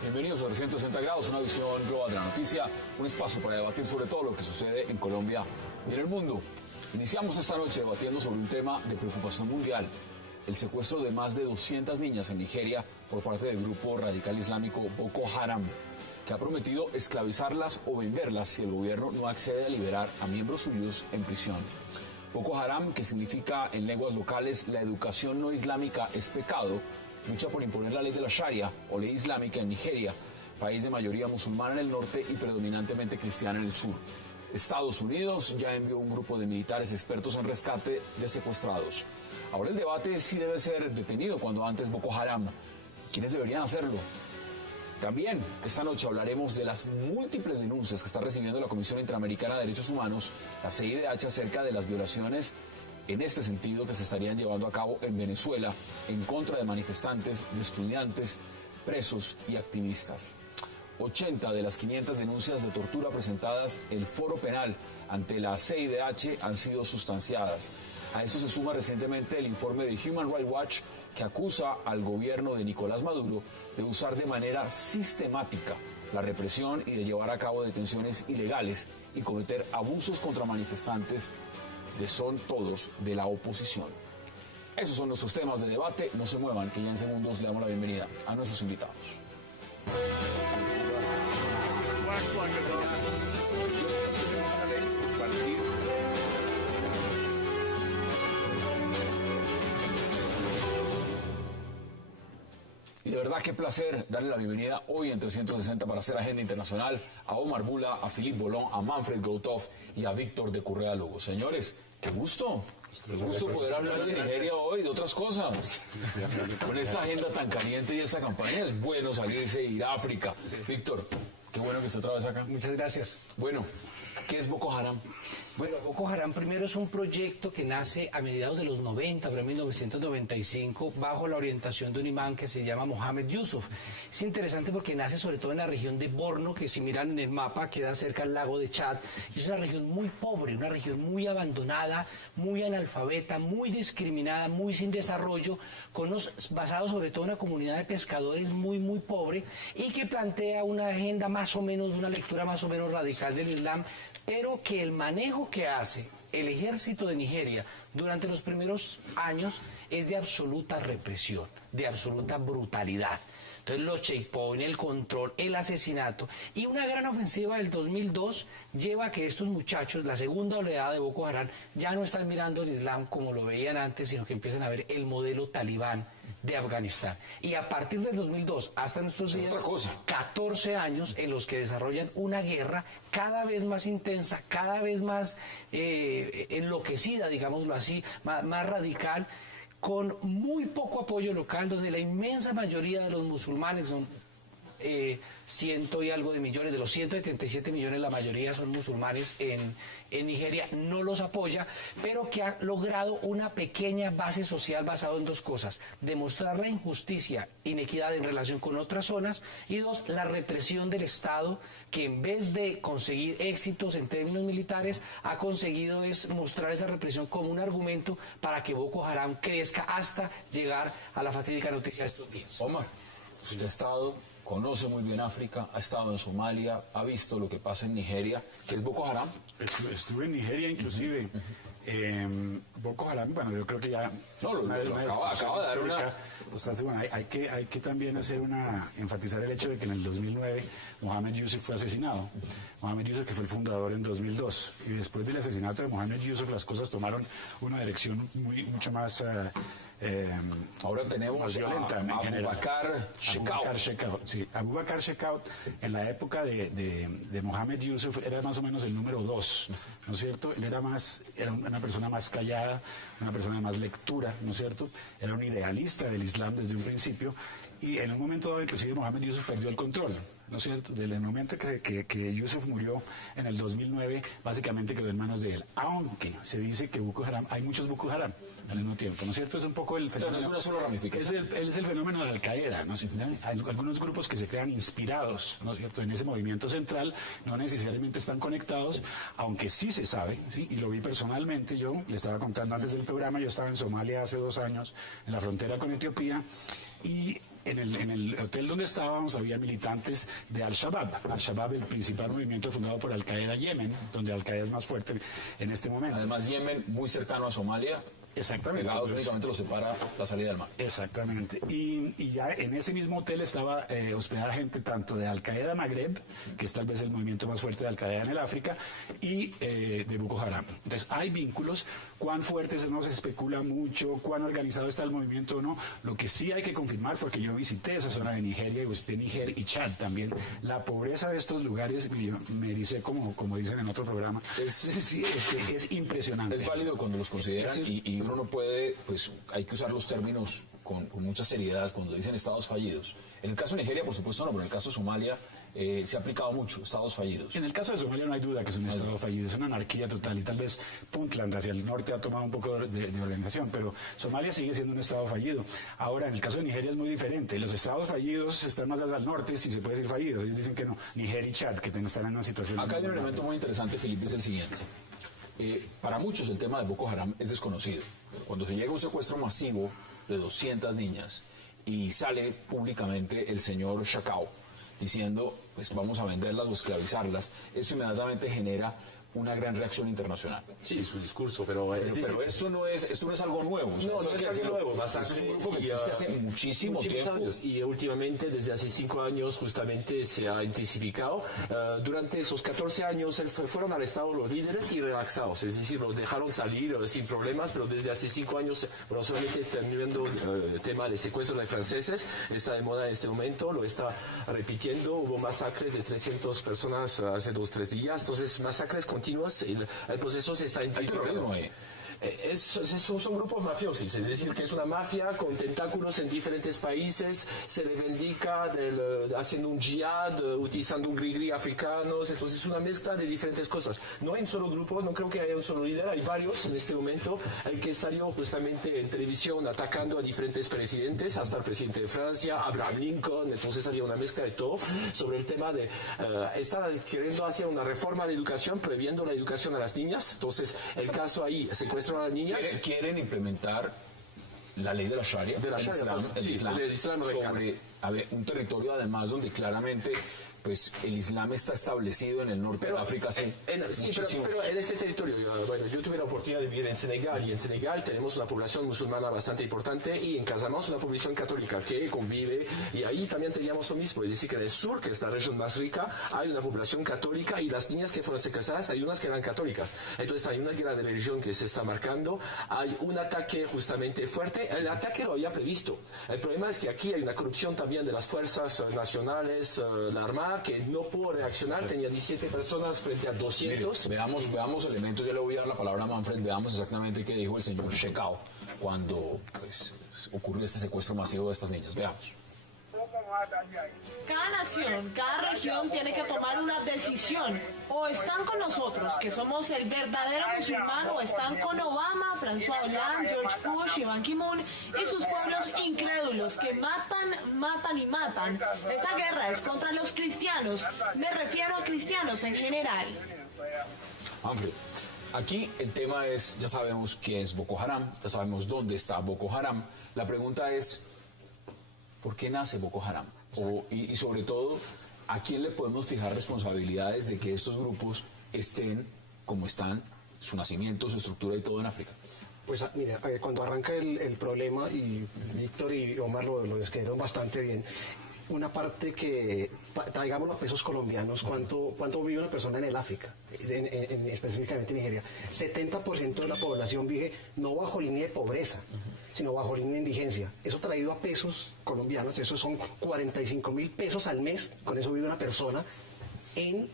Bienvenidos a 360 grados, una visión global de la noticia, un espacio para debatir sobre todo lo que sucede en Colombia y en el mundo. Iniciamos esta noche debatiendo sobre un tema de preocupación mundial, el secuestro de más de 200 niñas en Nigeria por parte del grupo radical islámico Boko Haram, que ha prometido esclavizarlas o venderlas si el gobierno no accede a liberar a miembros suyos en prisión. Boko Haram, que significa en lenguas locales la educación no islámica es pecado, lucha por imponer la ley de la Sharia o ley islámica en Nigeria, país de mayoría musulmana en el norte y predominantemente cristiana en el sur. Estados Unidos ya envió un grupo de militares expertos en rescate de secuestrados. Ahora el debate sí debe ser detenido cuando antes Boko Haram. ¿Quiénes deberían hacerlo? También esta noche hablaremos de las múltiples denuncias que está recibiendo la Comisión Interamericana de Derechos Humanos, la CIDH, acerca de las violaciones en este sentido que se estarían llevando a cabo en Venezuela en contra de manifestantes, de estudiantes, presos y activistas. 80 de las 500 denuncias de tortura presentadas en el Foro Penal ante la CIDH han sido sustanciadas. A eso se suma recientemente el informe de Human Rights Watch que acusa al gobierno de Nicolás Maduro de usar de manera sistemática la represión y de llevar a cabo detenciones ilegales y cometer abusos contra manifestantes son todos de la oposición. Esos son nuestros temas de debate. No se muevan, que ya en segundos le damos la bienvenida a nuestros invitados. Y de verdad qué placer darle la bienvenida hoy en 360 para hacer agenda internacional a Omar Bula, a Philippe Bolón, a Manfred Grotov y a Víctor de Correa Lugo. Señores, qué gusto. Qué gusto poder hablar de Nigeria hoy, de otras cosas. Con esta agenda tan caliente y esta campaña es bueno salirse e ir a África. Víctor, qué bueno que esté otra vez acá. Muchas gracias. Bueno, ¿qué es Boko Haram? Bueno, Boko Haram primero es un proyecto que nace a mediados de los 90, pero en 1995, bajo la orientación de un imán que se llama Mohamed Yusuf. Es interesante porque nace sobre todo en la región de Borno, que si miran en el mapa queda cerca del lago de Chad. Y es una región muy pobre, una región muy abandonada, muy analfabeta, muy discriminada, muy sin desarrollo, basado sobre todo en una comunidad de pescadores muy pobre y que plantea una agenda más o menos, una lectura más o menos radical del Islam, pero que el manejo que hace el ejército de Nigeria durante los primeros años es de absoluta represión, de absoluta brutalidad. Entonces los checkpoints, el control, el asesinato y una gran ofensiva del 2002 lleva a que estos muchachos, la segunda oleada de Boko Haram, ya no están mirando el Islam como lo veían antes, sino que empiezan a ver el modelo talibán de Afganistán. Y a partir del 2002 hasta nuestros días, 14 años en los que desarrollan una guerra cada vez más intensa, cada vez más enloquecida, digámoslo así, más radical, con muy poco apoyo local, donde la inmensa mayoría de los musulmanes son ciento y algo de millones, de los 177 millones, la mayoría son musulmanes en Nigeria, no los apoya, pero que ha logrado una pequeña base social basada en dos cosas: demostrar la injusticia, inequidad en relación con otras zonas, y dos, la represión del Estado, que en vez de conseguir éxitos en términos militares, ha conseguido es mostrar esa represión como un argumento para que Boko Haram crezca hasta llegar a la fatídica noticia de estos días. Omar, usted ha estado, conoce muy bien África, ha estado en Somalia, ha visto lo que pasa en Nigeria. ¿Qué es Boko Haram? Estuve en Nigeria inclusive. Boko Haram, bueno, yo creo que ya... acaba de dar una... Bueno, hay que también enfatizar el hecho de que en el 2009 Mohamed Yusuf fue asesinado. Mohamed Yusuf, que fue el fundador en 2002. Y después del asesinato de Mohamed Yusuf las cosas tomaron una dirección mucho más... ahora tenemos violenta, a Abubakar Shekau. Sí, Abubakar Shekau en la época de Mohamed Yusuf era más o menos el número 2, ¿no es cierto? Él era una persona más callada, una persona de más lectura, ¿no es cierto? Era un idealista del Islam desde un principio, y en un momento dado inclusive Mohamed Yusuf perdió el control. ¿no es cierto? Desde el momento que Yusuf murió en el 2009, básicamente quedó en manos de él. Aunque se dice que Boko Haram, hay muchos Boko Haram al mismo tiempo, ¿no es cierto? Es un poco el fenómeno. No es una sola ramificación. Es el fenómeno de Al Qaeda, ¿no? Hay algunos grupos que se crean inspirados, ¿no es cierto?, en ese movimiento central, no necesariamente están conectados, aunque sí se sabe, ¿sí? Y lo vi personalmente, yo le estaba contando antes del programa, yo estaba en Somalia hace 2 años, en la frontera con Etiopía, y en el hotel donde estábamos había militantes de Al-Shabaab. Al-Shabaab, el principal movimiento fundado por Al-Qaeda Yemen, donde Al-Qaeda es más fuerte en este momento. Además, Yemen, muy cercano a Somalia. Exactamente. Pegados, únicamente lo separa la salida del mar. Exactamente. Y ya en ese mismo hotel estaba hospedada gente tanto de Al-Qaeda Magreb, que es tal vez el movimiento más fuerte de Al-Qaeda en el África, y de Boko Haram. Entonces hay vínculos. Cuán fuerte no se especula mucho, cuán organizado está el movimiento o no. Lo que sí hay que confirmar, porque yo visité esa zona de Nigeria, y visité Níger y Chad también, la pobreza de estos lugares, me dice como dicen en otro programa, es impresionante. Es válido cuando los consideran y uno no puede, pues hay que usar los términos con mucha seriedad cuando dicen estados fallidos. En el caso de Nigeria, por supuesto no, pero en el caso de Somalia se ha aplicado mucho, estados fallidos. En el caso de Somalia no hay duda que es un estado fallido, es una anarquía total, y tal vez Puntland hacia el norte ha tomado un poco de organización, pero Somalia sigue siendo un estado fallido. Ahora, en el caso de Nigeria es muy diferente. Los estados fallidos están más hacia el norte, si se puede decir fallidos. Ellos dicen que no. Nigeria y Chad, que están en una situación... Acá hay un elemento muy interesante, Felipe, es el siguiente. Para muchos el tema de Boko Haram es desconocido. Pero cuando se llega a un secuestro masivo de 200 niñas y sale públicamente el señor Shekau diciendo, pues vamos a venderlas o esclavizarlas, eso inmediatamente genera una gran reacción internacional. Sí, su discurso, pero esto no es algo nuevo. O sea, no es algo nuevo. Esto es un grupo que existe hace muchísimos tiempo. Años, y últimamente, desde hace 5 años, justamente se ha intensificado. Durante esos 14 años fueron arrestados los líderes y relaxados, es decir, los dejaron salir sin problemas, pero desde hace 5 años, bueno, solamente terminando el tema de secuestro de franceses, está de moda en este momento, lo está repitiendo. Hubo masacres de 300 personas hace 2-3 días, entonces masacres continuos, el proceso se está intensificando. Son grupos mafiosos, es decir, que es una mafia con tentáculos en diferentes países, se reivindica haciendo un jihad, utilizando un gris africanos, entonces es una mezcla de diferentes cosas. No hay un solo grupo, no creo que haya un solo líder, hay varios en este momento, el que salió justamente en televisión atacando a diferentes presidentes, hasta el presidente de Francia, Abraham Lincoln, entonces había una mezcla de todo sobre el tema de estar queriendo hacer una reforma de educación, prohibiendo la educación a las niñas, entonces el caso ahí, secuestro a las niñas. Quieren implementar la ley de la Sharia, el Islam sobre un territorio además donde claramente pues el Islam está establecido en el norte de África. Pero en este territorio, bueno, yo tuve la oportunidad de vivir en Senegal, y en Senegal tenemos una población musulmana bastante importante, y en Casamance una población católica que convive, y ahí también teníamos lo mismo, es decir, que en el sur, que es la región más rica, hay una población católica, y las niñas que fueron secuestradas, hay unas que eran católicas. Entonces hay una guerra de religión que se está marcando, hay un ataque justamente fuerte, el ataque lo había previsto. El problema es que aquí hay una corrupción también de las fuerzas nacionales, la Armada, que no pudo reaccionar, tenía 17 personas frente a 200. Mire, veamos elementos, yo le voy a dar la palabra a Manfred, veamos exactamente qué dijo el señor Shekau cuando pues, ocurrió este secuestro masivo de estas niñas. Veamos. Cada nación, cada región tiene que tomar una decisión. O están con nosotros, que somos el verdadero musulmán, o están con Obama, François Hollande, George Bush y Ban Ki-moon y sus pueblos incrédulos que matan y matan. Esta guerra es contra los cristianos. Me refiero a cristianos en general. Manfred, aquí el tema es, ya sabemos qué es Boko Haram, ya sabemos dónde está Boko Haram. La pregunta es, ¿por qué nace Boko Haram? Y sobre todo, ¿a quién le podemos fijar responsabilidades de que estos grupos estén como están, su nacimiento, su estructura y todo en África? Pues mira, cuando arranca el problema, y Víctor y Omar lo describieron bastante bien, una parte que, traigamos los pesos colombianos, ¿cuánto vive una persona en el África, específicamente en Nigeria? 70% de la población vive no bajo línea de pobreza, sino bajo línea de indigencia. Eso traído a pesos colombianos, eso son 45.000 pesos al mes, con eso vive una persona en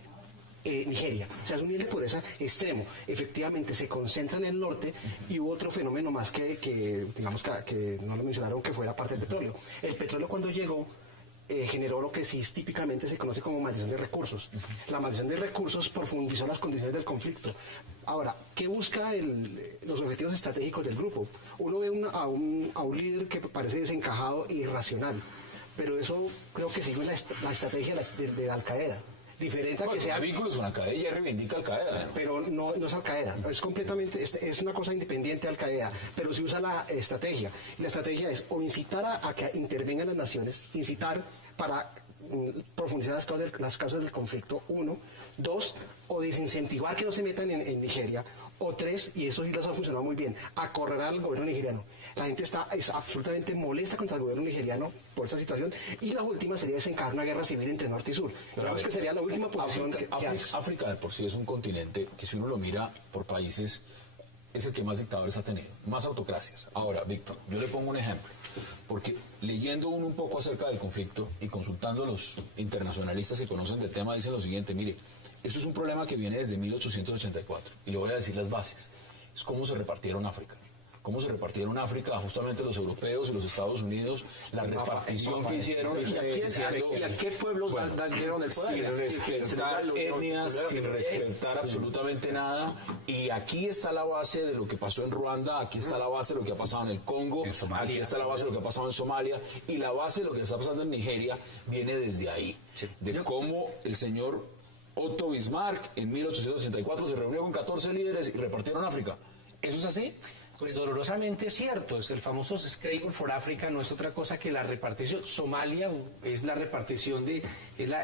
Nigeria. O sea, es un nivel de pobreza extremo. Efectivamente, se concentra en el norte, y hubo otro fenómeno más que digamos que no lo mencionaron, que fue la parte del petróleo. El petróleo, cuando llegó, generó lo que sí típicamente se conoce como maldición de recursos. La maldición de recursos profundizó las condiciones del conflicto. Ahora, ¿qué busca los objetivos estratégicos del grupo? Uno ve a un líder que parece desencajado e irracional, pero eso creo que sigue la estrategia de Al-Qaeda. Diferente a que sea... vínculos con Al-Qaeda ya reivindica Al-Qaeda. Pero no es Al-Qaeda, es completamente, es una cosa independiente de Al-Qaeda, pero se usa la estrategia. Y la estrategia es o incitar a que intervengan las naciones, incitar para profundizar las causas del conflicto, 1, 2, o desincentivar que no se metan en Nigeria, o 3, y eso sí les ha funcionado muy bien, acorralar al gobierno nigeriano. La gente es absolutamente molesta contra el gobierno nigeriano por esta situación, y la última sería desencadenar una guerra civil entre norte y sur. Creo que sería la última posición que hace. África de por sí es un continente que, si uno lo mira por países, es el que más dictadores ha tenido, más autocracias. Ahora, Víctor, yo le pongo un ejemplo, porque leyendo uno un poco acerca del conflicto y consultando a los internacionalistas que conocen del tema, dicen lo siguiente: mire, eso es un problema que viene desde 1884, y le voy a decir las bases. Es cómo se repartieron África. Cómo se repartieron África, justamente los europeos y los Estados Unidos, la repartición que hicieron. ¿Y a qué pueblos dieron el poder? Sin respetar etnias, sin respetar absolutamente nada. Y aquí está la base de lo que pasó en Ruanda, aquí está la base de lo que ha pasado en el Congo, aquí está la base de lo que ha pasado en Somalia, y la base de lo que está pasando en Nigeria viene desde ahí. De cómo el señor Otto Bismarck en 1884 se reunió con 14 líderes y repartieron África. ¿Eso es así? Pues dolorosamente es cierto, es el famoso Scramble for Africa, no es otra cosa que la repartición. Somalia es la repartición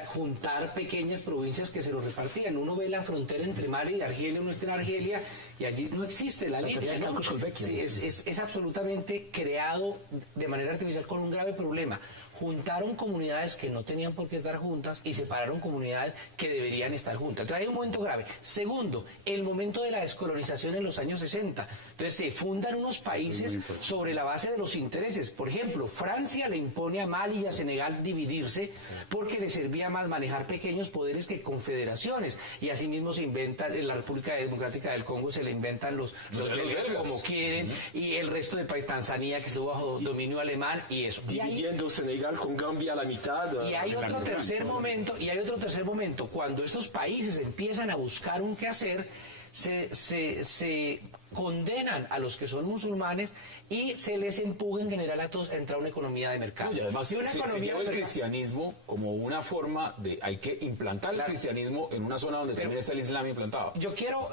juntar pequeñas provincias que se lo repartían. Uno ve la frontera entre Mali y Argelia, uno está en Argelia y allí no existe la línea, ¿no? Sí, es absolutamente creado de manera artificial con un grave problema. Juntaron comunidades que no tenían por qué estar juntas y separaron comunidades que deberían estar juntas. Entonces hay un momento grave. Segundo, el momento de la descolonización en los años 60. Entonces se fundan unos países sobre la base de los intereses. Por ejemplo, Francia le impone a Mali y a Senegal dividirse porque les servía más manejar pequeños poderes que confederaciones. Y asimismo se inventan, en la República Democrática del Congo se le inventan los belgas como quieren, y el resto de país, Tanzania, que estuvo bajo dominio alemán, y eso. Dividiendo Senegal con Gambia a la mitad. Y hay otro tercer momento, cuando estos países empiezan a buscar un qué hacer, se condenan a los que son musulmanes y se les empuja en general a todos a entrar a una economía de mercado. Y además se lleva el cristianismo como una forma de... Hay que implantar el cristianismo en una zona donde también está el islam implantado. Yo quiero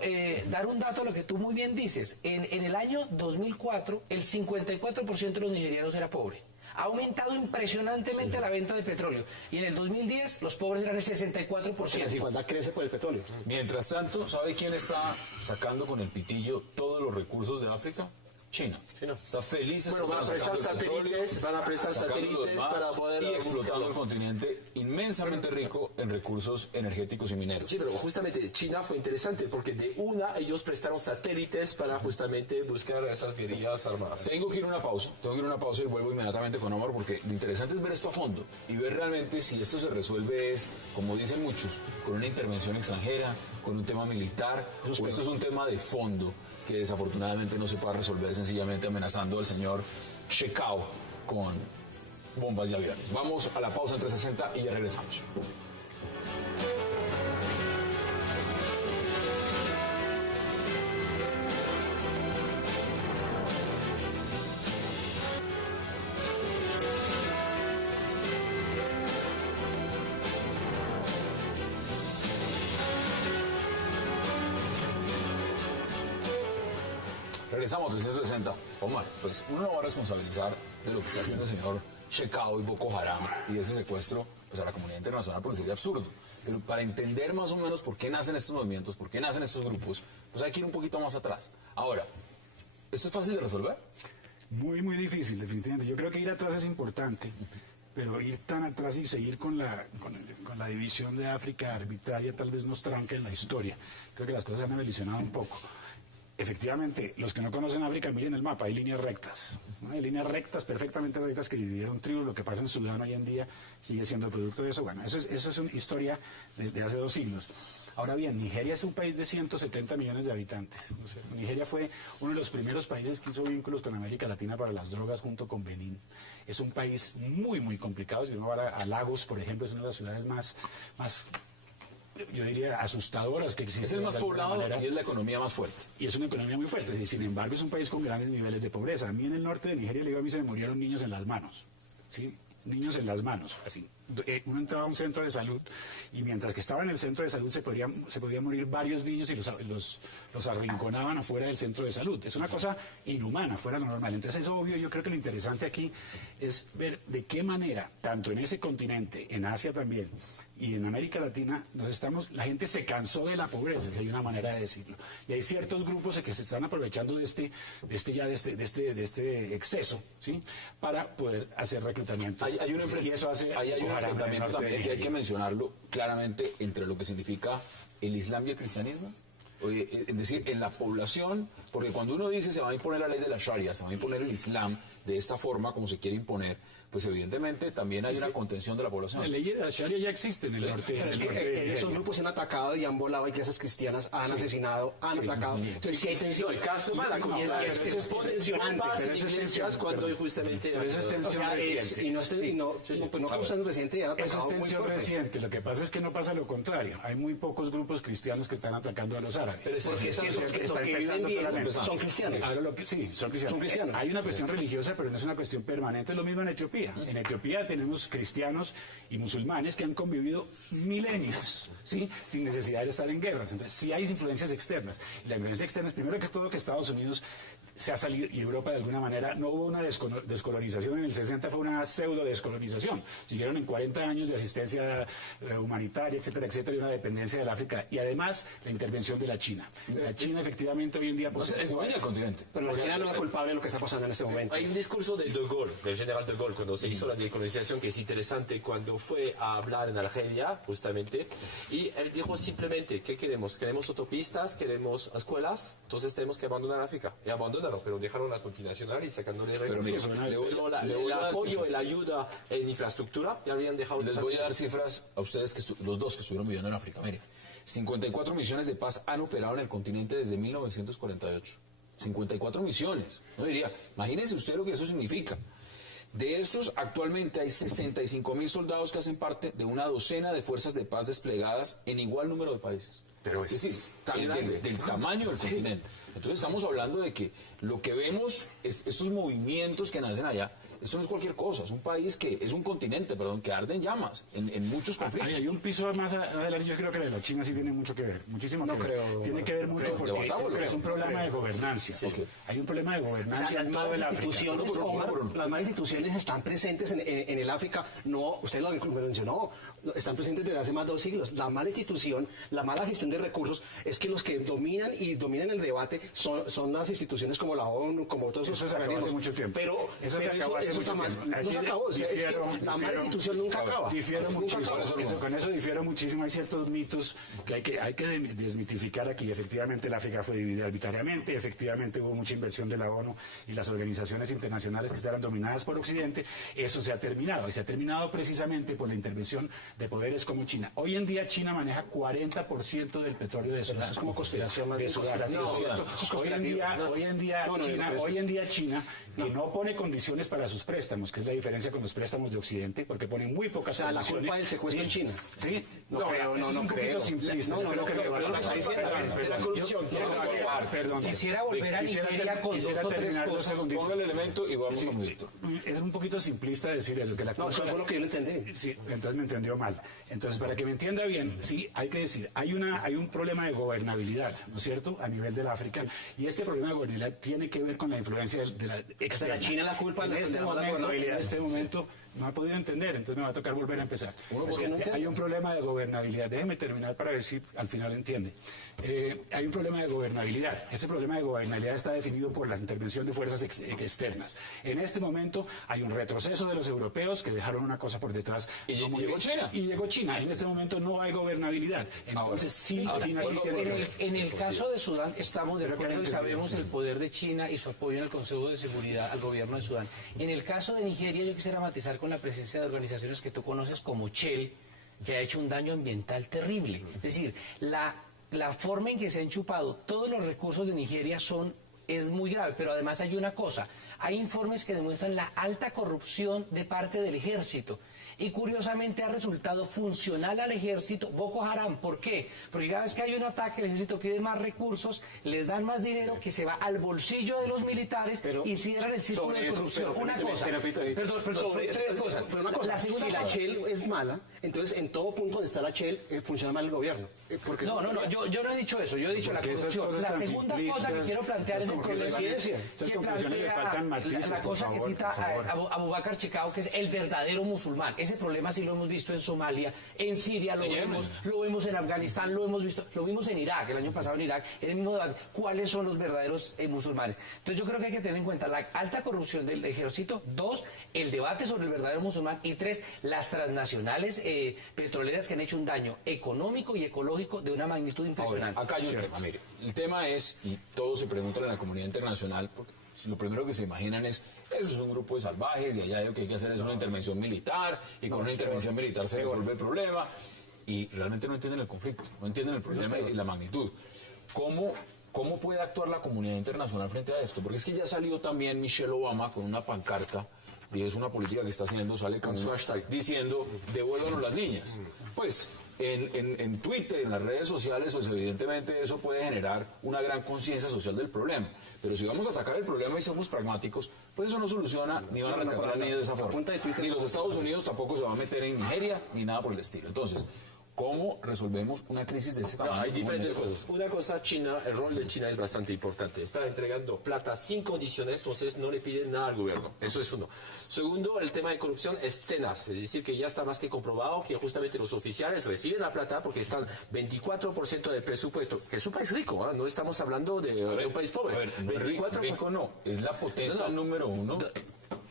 dar un dato a lo que tú muy bien dices. En el año 2004, el 54% de los nigerianos era pobre. Ha aumentado impresionantemente la venta de petróleo. Y en el 2010 los pobres eran el 64%. La desigualdad crece por el petróleo. Mientras tanto, ¿sabe quién está sacando con el pitillo todos los recursos de África? China. Está feliz. Bueno, van a prestar satélites, para poder... Y explotando el continente inmensamente rico en recursos energéticos y mineros. Sí, pero justamente China fue interesante porque ellos prestaron satélites para justamente buscar a esas guerrillas armadas. Tengo que ir a una pausa y vuelvo inmediatamente con Omar, porque lo interesante es ver esto a fondo y ver realmente si esto se resuelve como dicen muchos, con una intervención extranjera, con un tema militar, o esto es un tema de fondo que desafortunadamente no se puede resolver sencillamente amenazando al señor Shekau con bombas y aviones. Vamos a la pausa en 360 y ya regresamos. Regresamos a 360. Omar, pues uno no va a responsabilizar de lo que está haciendo el señor Shekau y Boko Haram y ese secuestro pues a la comunidad internacional, porque sería absurdo. Pero para entender más o menos por qué nacen estos movimientos, por qué nacen estos grupos, pues hay que ir un poquito más atrás. Ahora, ¿esto es fácil de resolver? Muy, muy difícil, definitivamente. Yo creo que ir atrás es importante, pero ir tan atrás y seguir con la división de África arbitraria tal vez nos tranca en la historia. Creo que las cosas se han evolucionado un poco. Efectivamente, los que no conocen África, miren el mapa, hay líneas rectas, ¿no? Hay líneas rectas, perfectamente rectas, que dividieron tribus. Lo que pasa en Sudán hoy en día sigue siendo producto de eso. Bueno, eso es una historia de hace 2 siglos. Ahora bien, Nigeria es un país de 170 millones de habitantes. ¿No es cierto? Nigeria fue uno de los primeros países que hizo vínculos con América Latina para las drogas junto con Benín. Es un país muy, muy complicado. Si uno va a Lagos, por ejemplo, es una de las ciudades más yo diría, asustadoras que existen. Es el más poblado y es la economía más fuerte. Y es una economía muy fuerte. Sin embargo, es un país con grandes niveles de pobreza. A mí en el norte de Nigeria, a mí se me murieron niños en las manos. ¿Sí? Niños en las manos, así. Uno entraba a un centro de salud y mientras que estaba en el centro de salud se podían morir varios niños y los arrinconaban afuera del centro de salud. Es una cosa inhumana, fuera lo normal. Entonces es obvio, yo creo que lo interesante aquí es ver de qué manera, tanto en ese continente, en Asia también, y en América Latina, la gente se cansó de la pobreza, si hay una manera de decirlo. Y hay ciertos grupos que se están aprovechando de este exceso, ¿sí? Para poder hacer reclutamiento. Hay un enfrentamiento también que hay que mencionarlo claramente entre lo que significa el Islam y el cristianismo. Es decir, en la población, porque cuando uno dice se va a imponer la ley de la Sharia, se va a imponer el Islam de esta forma como se quiere imponer, pues evidentemente también hay una contención de la población. La ley de la Sharia ya existe en el norte. Esos grupos han atacado y han volado iglesias cristianas, han asesinado, han atacado. Entonces sí hay tensión. El caso para es tensionante. Pero es iglesias cuando justamente... Pero eso es tensión reciente. Y no causando reciente, han Eso atacado es muy tensión fuerte. reciente. Lo que pasa es que no pasa lo contrario. Hay muy pocos grupos cristianos que están atacando a los árabes. Pero porque es que los que viven bien son cristianos. Sí, son cristianos. Hay una cuestión religiosa, pero no es una cuestión permanente. Es lo mismo en Etiopía. En Etiopía tenemos cristianos y musulmanes que han convivido milenios, ¿sí? Sin necesidad de estar en guerras. Entonces, sí hay influencias externas. Y la influencia externa es, primero que todo, que Estados Unidos se ha salido, y Europa de alguna manera, no hubo una descolonización en el 60, fue una pseudo-descolonización. Siguieron en 40 años de asistencia humanitaria, etcétera, etcétera, y una dependencia del África. Y además, la intervención de la China. La China, efectivamente, hoy en día... Pues, es dueña del continente. Pero la China no es la culpable de lo que está pasando en este momento. Hay un discurso de Gaulle, del general de Gaulle, cuando se hizo la decolonización, que es interesante, cuando fue a hablar en Argelia, justamente, y él dijo simplemente, ¿qué queremos? ¿Queremos autopistas? ¿Queremos escuelas? Entonces tenemos que abandonar África. Y abandonaron, pero dejaron las multinacionales sacándole recursos. Pero el apoyo y la ayuda en infraestructura ya habían dejado... Les voy a dar cifras a ustedes, los dos que estuvieron viviendo en África. Miren, 54 misiones de paz han operado en el continente desde 1948. 54 misiones. No diría, imagínense usted lo que eso significa. De esos, actualmente hay 65.000 soldados que hacen parte de una docena de fuerzas de paz desplegadas en igual número de países. Pero es decir, del tamaño del continente. Entonces estamos hablando de que lo que vemos es estos movimientos que nacen allá. Esto no es cualquier cosa, es un país que, es un continente, perdón, que arde en llamas en muchos conflictos. Hay un piso más adelante, yo creo que la China sí tiene mucho que ver, muchísimo que ver. Tiene que ver mucho porque es un problema de gobernancia. Hay un problema de gobernancia en todo el África. Las malas instituciones están presentes en el África, no, usted lo mencionó, están presentes desde hace más de 2 siglos. La mala institución, la mala gestión de recursos, es que los que dominan el debate son las instituciones como la ONU, como todos esos organismos. Hace mucho tiempo. Pero eso está más. No se acabó. O sea, es que la mala institución nunca acaba. Difiero muchísimo. Con eso difiero muchísimo. Hay ciertos mitos que hay que desmitificar aquí. Efectivamente, el África fue dividida arbitrariamente. Efectivamente, hubo mucha inversión de la ONU y las organizaciones internacionales que estaban dominadas por Occidente. Eso se ha terminado. Y se ha terminado precisamente por la intervención de poderes como China. Hoy en día, China maneja 40% del petróleo de Sudán. Eso es como conspiración más de Sudán. Hoy en día, China, que no pone condiciones para sus préstamos, que es la diferencia con los préstamos de Occidente, porque ponen muy pocas condiciones. La culpa del secuestro en China. Sí, es un poquito simplista. La corrupción. Perdón. Quisiera volver a Nigeria con 2 o 3 cosas. Ponga el elemento y vamos a Víctor. Es un poquito simplista decir eso, que la culpa... No, eso fue lo que yo le entendí. Sí, entonces me entendió mal. Entonces, para que me entienda bien, sí, hay que decir, hay un problema de gobernabilidad, ¿no es cierto?, a nivel del África, y este problema de gobernabilidad tiene que ver con la influencia de la externa. La China la culpa en este momento no ha podido entender, entonces me va a tocar volver a empezar. Hay un problema de gobernabilidad. Déjeme terminar para ver si al final entiende. Hay un problema de gobernabilidad. Ese problema de gobernabilidad está definido por la intervención de fuerzas externas. En este momento hay un retroceso de los europeos que dejaron una cosa por detrás. Y llegó China. Y llegó China. En este momento no hay gobernabilidad. Entonces China sí tiene... En el caso de Sudán estamos de acuerdo y sabemos el poder de China y su apoyo en el Consejo de Seguridad al gobierno de Sudán. En el caso de Nigeria yo quisiera matizar con la presencia de organizaciones que tú conoces como Shell, que ha hecho un daño ambiental terrible. Es decir, la forma en que se han chupado todos los recursos de Nigeria es muy grave, pero además hay una cosa, hay informes que demuestran la alta corrupción de parte del ejército. Y curiosamente ha resultado funcional al ejército Boko Haram. ¿Por qué? Porque cada vez que hay un ataque, el ejército pide más recursos, les dan más dinero que se va al bolsillo de los militares y cierran el círculo de corrupción. Una cosa, tres cosas. Pero una cosa, la segunda si la Shell es mala, entonces en todo punto donde está la Shell funciona mal el gobierno. No, yo no he dicho eso, yo he dicho la corrupción. La segunda cosa que quiero plantear es el problema que plantea la cosa que cita Abubakar Chekau, que es el verdadero musulmán. Ese problema sí lo hemos visto en Somalia, en Siria lo vemos en Afganistán, lo vimos en Irak, el año pasado en Irak, en el mismo debate, cuáles son los verdaderos musulmanes. Entonces yo creo que hay que tener en cuenta la alta corrupción del ejército, 2, el debate sobre el verdadero musulmán, y 3, las transnacionales petroleras que han hecho un daño económico y ecológico de una magnitud impresionante. Ahora, acá hay un tema, mire, el tema es, y todos se preguntan en la comunidad internacional, porque lo primero que se imaginan es, eso es un grupo de salvajes y allá lo que hay que hacer es una intervención militar y con una intervención militar se resuelve el problema, y realmente no entienden el conflicto, no entienden el problema y la magnitud. ¿Cómo puede actuar la comunidad internacional frente a esto? Porque es que ya salió también Michelle Obama con una pancarta, y es una política que está haciendo, sale con su hashtag diciendo devuélvanos las niñas. Pues en Twitter, en las redes sociales, pues evidentemente eso puede generar una gran conciencia social del problema. Pero si vamos a atacar el problema y somos pragmáticos, pues eso no soluciona, ni van a rescatar a las niñas de esa forma. Ni los Estados Unidos tampoco se va a meter en Nigeria, ni nada por el estilo. Entonces, ¿cómo resolvemos una crisis de ese tamaño? Hay diferentes cosas. Una cosa, China, el rol de China es bastante importante. Está entregando plata sin condiciones, entonces no le piden nada al gobierno. Eso es uno. Segundo, el tema de corrupción es tenaz. Es decir, que ya está más que comprobado que justamente los oficiales reciben la plata porque están 24% del presupuesto. Que es un país rico, ¿eh? No estamos hablando de un país pobre. A ver, 24 rico no, es la potencia número 1.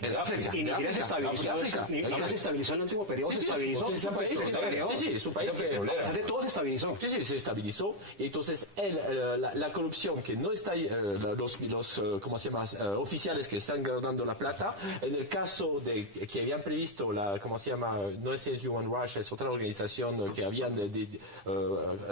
En África. Y Nigeria se estabilizó. Nigeria se estabilizó en el último periodo. Sí, se estabilizó. Es un país que de todo se estabilizó. Sí, se estabilizó. Y entonces la corrupción, que no está ahí, los ¿cómo se llama? Oficiales que están ganando la plata. En el caso de que habían previsto ¿cómo se llama? No es Human Rights, es otra organización que habían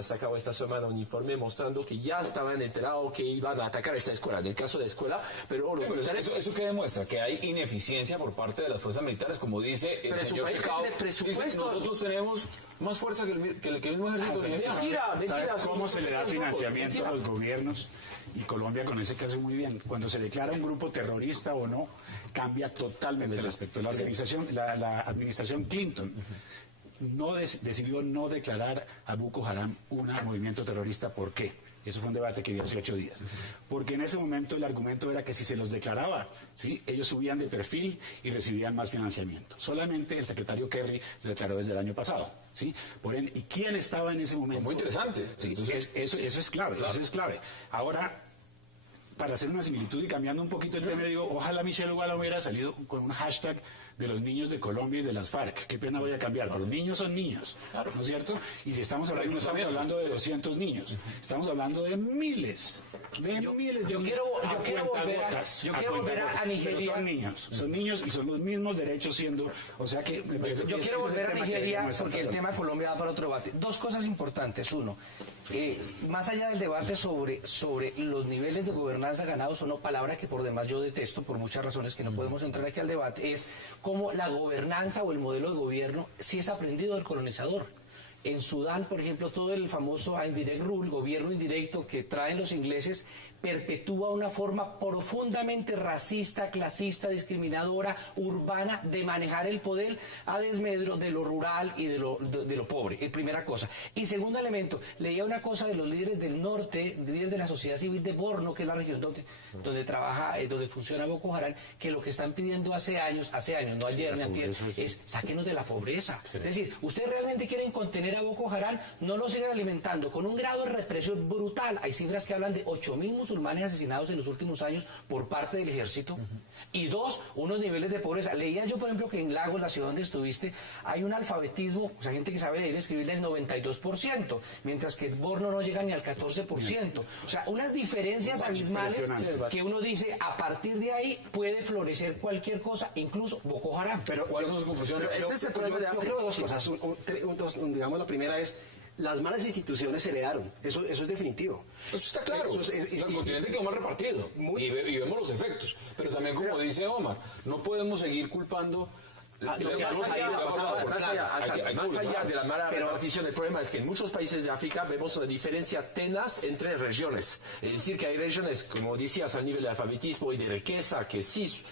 sacado esta semana un informe mostrando que ya estaban enterados que iban a atacar esta escuela. En el caso de la escuela, pero los militares... ¿Eso qué demuestra? Que hay ineficiencia por parte de las fuerzas militares, como dice el señor Chekau. Dice, nosotros tenemos más fuerza que el mismo ejército de Nigeria. ¿Sabe cómo se le da financiamiento a los gobiernos? Y Colombia con ese caso muy bien. Cuando se declara un grupo terrorista o no, cambia totalmente el aspecto. La organización, la administración Clinton decidió no declarar a Boko Haram un movimiento terrorista. ¿Por qué? Eso fue un debate que vi hace 8 días. Porque en ese momento el argumento era que si se los declaraba, ¿sí?, ellos subían de perfil y recibían más financiamiento. Solamente el secretario Kerry lo declaró desde el año pasado, ¿sí? ¿Y quién estaba en ese momento? Muy interesante. Sí, entonces, eso es clave, claro. Eso es clave. Ahora, para hacer una similitud y cambiando un poquito el tema, digo, ojalá Michelle Obama hubiera salido con un hashtag de los niños de Colombia y de las FARC. Qué pena voy a cambiar, pero los niños son niños, ¿no es cierto? Y si estamos hablando, no estamos hablando de 200 niños, estamos hablando de miles de niños. Yo quiero volver a Nigeria. Pero son niños y son los mismos derechos siendo, o sea que... Yo quiero volver a Nigeria porque el tema Colombia va para otro debate. Dos cosas importantes. Uno, más allá del debate sobre los niveles de gobernanza ganados o no, palabra que por demás yo detesto por muchas razones que no podemos entrar aquí al debate, es cómo la gobernanza o el modelo de gobierno sí es aprendido del colonizador. En Sudán, por ejemplo, todo el famoso indirect rule, gobierno indirecto que traen los ingleses, perpetúa una forma profundamente racista, clasista, discriminadora, urbana de manejar el poder a desmedro de lo rural y de lo pobre. Primera cosa. Y segundo elemento, leía una cosa de los líderes del norte, líderes de la sociedad civil de Borno, que es la región donde trabaja, donde funciona Boko Haram, que lo que están pidiendo hace años, no ayer ni antier, es sáquenos de la pobreza. Sí. Es decir, ustedes realmente quieren contener a Boko Haram, no lo sigan alimentando con un grado de represión brutal. Hay cifras que hablan de 8.000 musulmanes musulmanes asesinados en los últimos años por parte del ejército. Y dos, unos niveles de pobreza. Leía yo, por ejemplo, que en Lagos, la ciudad donde estuviste, hay un alfabetismo, o sea, gente que sabe leer y escribir del 92%, mientras que en Borno no llega ni al 14%. O sea, unas diferencias abismales que uno dice, a partir de ahí puede florecer cualquier cosa, incluso Boko Haram. Pero ¿Cuáles son sus conclusiones? yo creo dos cosas. Digamos, la primera es, las malas instituciones heredaron. Eso es definitivo. Eso está claro. El continente quedó mal repartido y vemos los efectos. Pero también, como dice Omar, no podemos seguir culpando. Más allá de la mala repartición, el problema es que en muchos países de África vemos una diferencia tenaz entre regiones. Es decir, que hay regiones, como decías, al nivel de alfabetismo y de riqueza, que sí,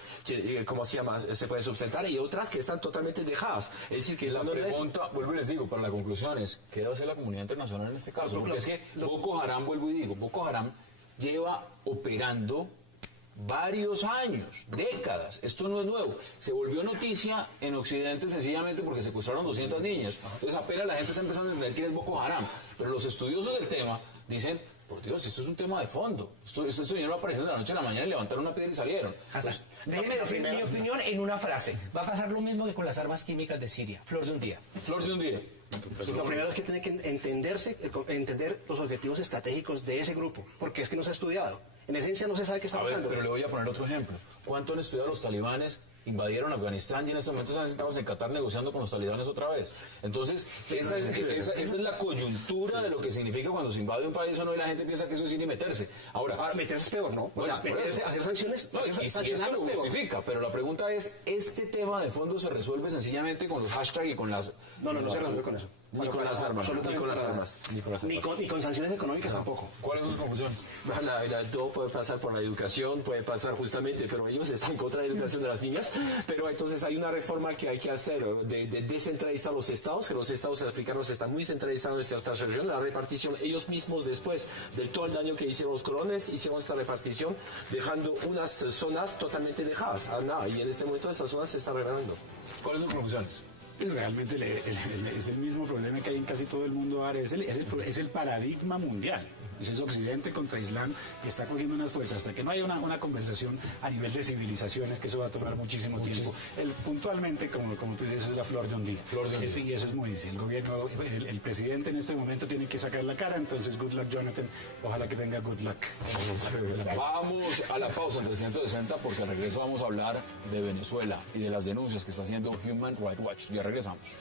¿cómo se llama?, se puede sustentar, y otras que están totalmente dejadas. Es decir, que la pregunta, vuelvo y les digo, para la conclusión es, ¿qué debe hacer la comunidad internacional en este caso? Porque es que Boko Haram, vuelvo y digo, Boko Haram lleva operando varios años, décadas. Esto no es nuevo. Se volvió noticia en Occidente sencillamente porque secuestraron 200 niñas. Entonces apenas la gente está empezando a entender quién es Boko Haram. Pero los estudiosos del tema dicen, por Dios, esto es un tema de fondo. Esto no apareció de la noche a la mañana y levantaron una piedra y salieron. Pues, déjeme decir mi opinión en una frase. Va a pasar lo mismo que con las armas químicas de Siria. Flor de un día. Flor de un día. Lo primero es que tiene que entender los objetivos estratégicos de ese grupo, porque es que no se ha estudiado. En esencia no se sabe qué está pasando. Pero le voy a poner otro ejemplo. ¿Cuánto han estudiado los talibanes? Invadieron Afganistán y en este momento están sentados en Qatar negociando con los talibanes otra vez. Entonces, esa es la coyuntura de lo que significa cuando se invade un país o no y la gente piensa que eso es ir y meterse. Ahora, meterse es peor, ¿no? Bueno, hacer sanciones. No, y si esto lo justifica, pero la pregunta es, ¿este tema de fondo se resuelve sencillamente con los hashtags y con las... No se resuelve con eso. Ni con las armas. Ni con sanciones económicas tampoco. ¿Cuáles son sus conclusiones? Todo puede pasar por la educación, puede pasar justamente, pero ellos están contra la educación de las niñas. Pero entonces hay una reforma que hay que hacer de descentralizar los estados, que los estados africanos están muy centralizados en ciertas regiones. La repartición, ellos mismos después de todo el daño que hicieron los colones, hicieron esta repartición dejando unas zonas totalmente dejadas. Y en este momento estas zonas se están revelando. ¿Cuáles son sus conclusiones? Realmente es el mismo problema que hay en casi todo el mundo ahora, es el paradigma mundial. Es Occidente contra Islam y está cogiendo unas fuerzas hasta que no haya una conversación a nivel de civilizaciones, que eso va a tomar muchísimo tiempo. Puntualmente, como tú dices, es la flor de un día. Y eso es muy difícil. El gobierno, el presidente en este momento tiene que sacar la cara, entonces good luck Jonathan, ojalá que tenga good luck. Vamos a la pausa en 360 porque al regreso vamos a hablar de Venezuela y de las denuncias que está haciendo Human Rights Watch. Ya regresamos.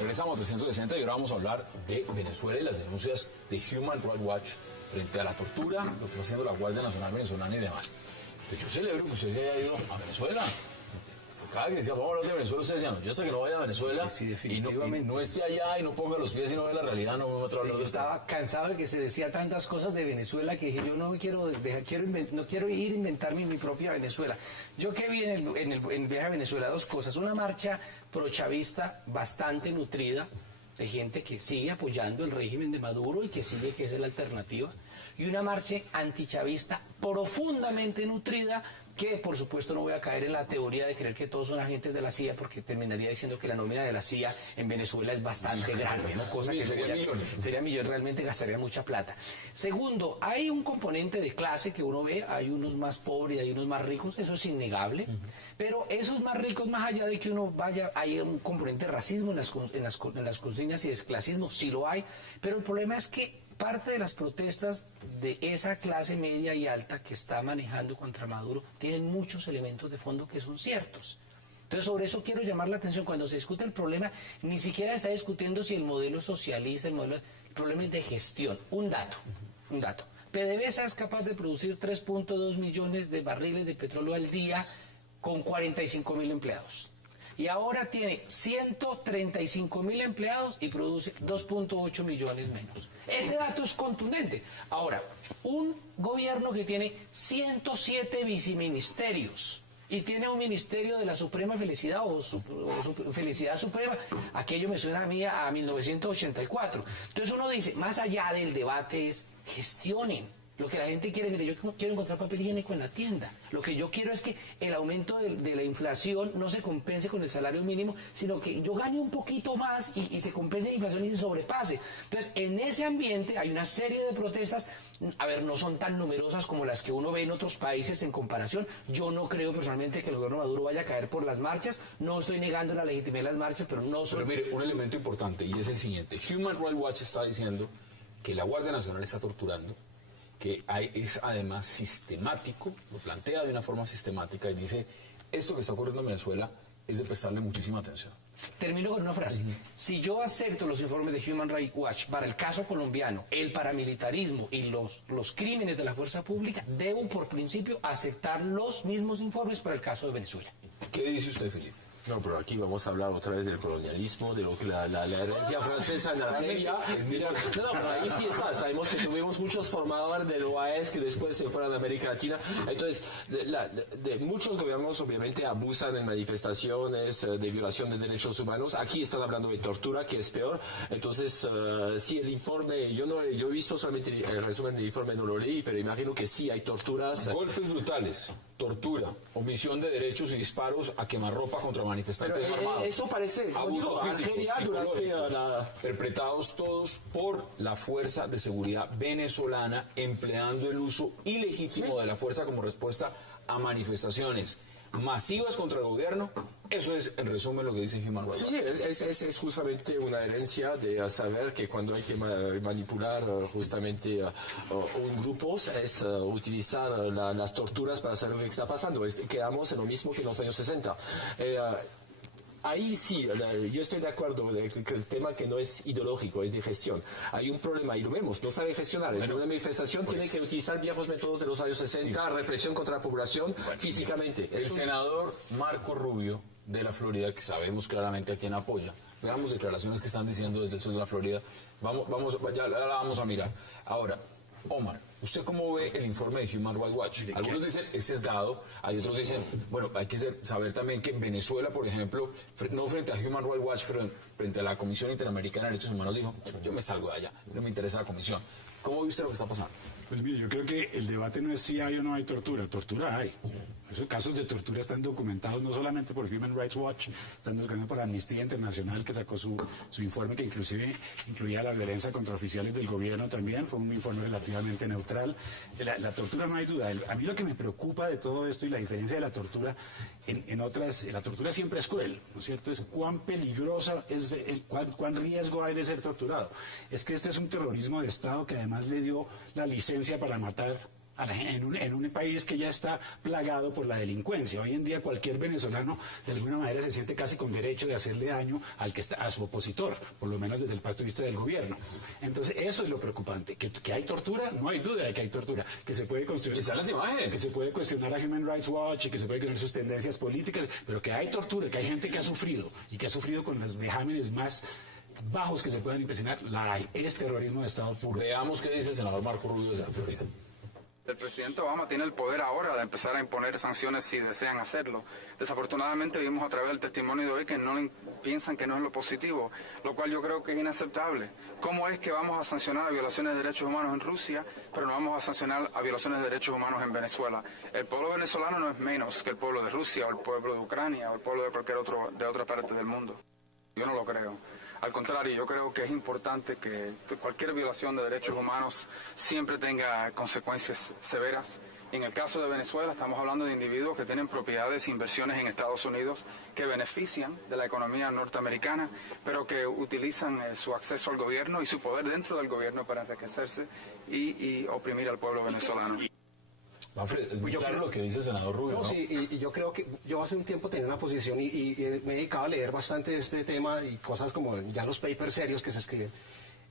Regresamos a 360 y ahora vamos a hablar de Venezuela y las denuncias de Human Rights Watch frente a la tortura, lo que está haciendo la Guardia Nacional Venezolana y demás. Pues yo celebro que usted se haya ido a Venezuela. Cada vez que decía, vamos a hablar de Venezuela, usted decía, no, yo hasta que no vaya a Venezuela y no esté allá y no ponga los pies y no ve la realidad, no me voy a hablar de esto. Estaba cansado de que se decía tantas cosas de Venezuela que dije, yo no quiero ir a inventarme mi propia Venezuela. Yo que vi en el viaje a Venezuela dos cosas, una marcha prochavista bastante nutrida, de gente que sigue apoyando el régimen de Maduro y que sigue que es la alternativa, y una marcha antichavista profundamente nutrida, que por supuesto no voy a caer en la teoría de creer que todos son agentes de la CIA, porque terminaría diciendo que la nómina de la CIA en Venezuela es bastante grande, ¿no? Cosa que sería millones. Sería millones, realmente gastaría mucha plata. Segundo, hay un componente de clase que uno ve, hay unos más pobres y hay unos más ricos, eso es innegable, pero esos más ricos, más allá de que uno vaya, hay un componente de racismo en las consignas y de clasismo, sí lo hay, pero el problema es que parte de las protestas de esa clase media y alta que está manejando contra Maduro tienen muchos elementos de fondo que son ciertos. Entonces, sobre eso quiero llamar la atención. Cuando se discute el problema, ni siquiera está discutiendo si el modelo socialista, el problema es de gestión. Un dato. PDVSA es capaz de producir 3.2 millones de barriles de petróleo al día con 45.000 empleados. y ahora tiene 135.000 empleados y produce 2.8 millones menos. Ese dato es contundente. Ahora, un gobierno que tiene 107 viceministerios y tiene un ministerio de la Suprema Felicidad o Felicidad Suprema, aquello me suena a mí a 1984. Entonces uno dice, más allá del debate es gestionen. Lo que la gente quiere, mire, yo quiero encontrar papel higiénico en la tienda. Lo que yo quiero es que el aumento de la inflación no se compense con el salario mínimo, sino que yo gane un poquito más y se compense la inflación y se sobrepase. Entonces, en ese ambiente hay una serie de protestas, a ver, no son tan numerosas como las que uno ve en otros países en comparación. Yo no creo personalmente que el gobierno Maduro vaya a caer por las marchas. No estoy negando la legitimidad de las marchas, pero no soy... Pero mire, un elemento importante, y es el siguiente. Human Rights Watch está diciendo que la Guardia Nacional está torturando, que es además sistemático, lo plantea de una forma sistemática y dice, esto que está ocurriendo en Venezuela es de prestarle muchísima atención. Termino con una frase. Si yo acepto los informes de Human Rights Watch para el caso colombiano, el paramilitarismo y los crímenes de la fuerza pública, debo por principio aceptar los mismos informes para el caso de Venezuela. ¿Qué dice usted, Felipe? No, pero aquí vamos a hablar otra vez del colonialismo, de lo que la herencia francesa en Argelia. Mira, no, pero ahí sí está. Sabemos que tuvimos muchos formadores del OAS que después se fueron a América Latina. Entonces, de muchos gobiernos obviamente abusan en manifestaciones de violación de derechos humanos. Aquí están hablando de tortura, que es peor. Entonces, sí, el informe, yo he visto solamente el resumen del informe, no lo leí, pero imagino que sí hay torturas. Golpes brutales, tortura, omisión de derechos y disparos a quemarropa contra manifestantes armados. Eso parece, abusos físicos, Argelia durante psicológicos, perpetrados todos por la Fuerza de Seguridad venezolana, empleando el uso ilegítimo de la fuerza como respuesta a manifestaciones masivas contra el gobierno. Eso es, en resumen, lo que dice Human Rights Watch. Sí, es justamente una herencia de saber que cuando hay que manipular justamente un grupo es utilizar las torturas para saber lo que está pasando. Quedamos en lo mismo que en los años 60. Ahí sí, yo estoy de acuerdo que el tema que no es ideológico, es de gestión. Hay un problema y lo vemos, no sabe gestionar. En una manifestación tiene que utilizar viejos métodos de los años 60, represión contra la población físicamente. El senador Marco Rubio de la Florida, que sabemos claramente a quién apoya. Veamos declaraciones que están diciendo desde el sur de la Florida. Ya la vamos a mirar. Ahora, Omar, ¿usted cómo ve el informe de Human Rights Watch? Algunos dicen es sesgado, hay otros dicen, bueno, hay que saber también que Venezuela, por ejemplo, no frente a Human Rights Watch, pero frente a la Comisión Interamericana de Derechos Humanos, dijo, yo me salgo de allá, no me interesa la comisión. ¿Cómo ve usted lo que está pasando? Pues mire, yo creo que el debate no es si hay o no hay tortura. Tortura hay. Esos casos de tortura están documentados no solamente por Human Rights Watch, están documentados por Amnistía Internacional, que sacó su informe, que inclusive incluía la violencia contra oficiales del gobierno también. Fue un informe relativamente neutral. La tortura no hay duda. A mí lo que me preocupa de todo esto y la diferencia de la tortura en otras, la tortura siempre es cruel, ¿no es cierto? Es cuán peligrosa es, cuán riesgo hay de ser torturado. Es que este es un terrorismo de Estado que además le dio la licencia para matar a la gente en un país que ya está plagado por la delincuencia. Hoy en día cualquier venezolano de alguna manera se siente casi con derecho de hacerle daño a su opositor, por lo menos desde el punto de vista del gobierno. Entonces eso es lo preocupante, que hay tortura, no hay duda de que hay tortura, que se puede construir, están las imágenes, que se puede cuestionar a Human Rights Watch y que se puede cuestionar sus tendencias políticas, pero que hay tortura, que hay gente que ha sufrido y que ha sufrido con los vejámenes más bajos que se puedan impresionar, la hay. Es terrorismo de Estado puro. Veamos qué dice el senador Marco Rubio de la Florida. El presidente Obama tiene el poder ahora de empezar a imponer sanciones si desean hacerlo. Desafortunadamente vimos a través del testimonio de hoy que piensan que no es lo positivo, lo cual yo creo que es inaceptable. ¿Cómo es que vamos a sancionar a violaciones de derechos humanos en Rusia, pero no vamos a sancionar a violaciones de derechos humanos en Venezuela? El pueblo venezolano no es menos que el pueblo de Rusia o el pueblo de Ucrania o el pueblo de cualquier de otra parte del mundo. Yo no lo creo. Al contrario, yo creo que es importante que cualquier violación de derechos humanos siempre tenga consecuencias severas. En el caso de Venezuela estamos hablando de individuos que tienen propiedades e inversiones en Estados Unidos que benefician de la economía norteamericana, pero que utilizan su acceso al gobierno y su poder dentro del gobierno para enriquecerse y oprimir al pueblo venezolano. Manfred, es muy claro lo que dice el senador Rubio, ¿no? Sí, y yo creo que yo hace un tiempo tenía una posición y me he dedicado a leer bastante este tema y cosas como ya los papers serios que se escriben.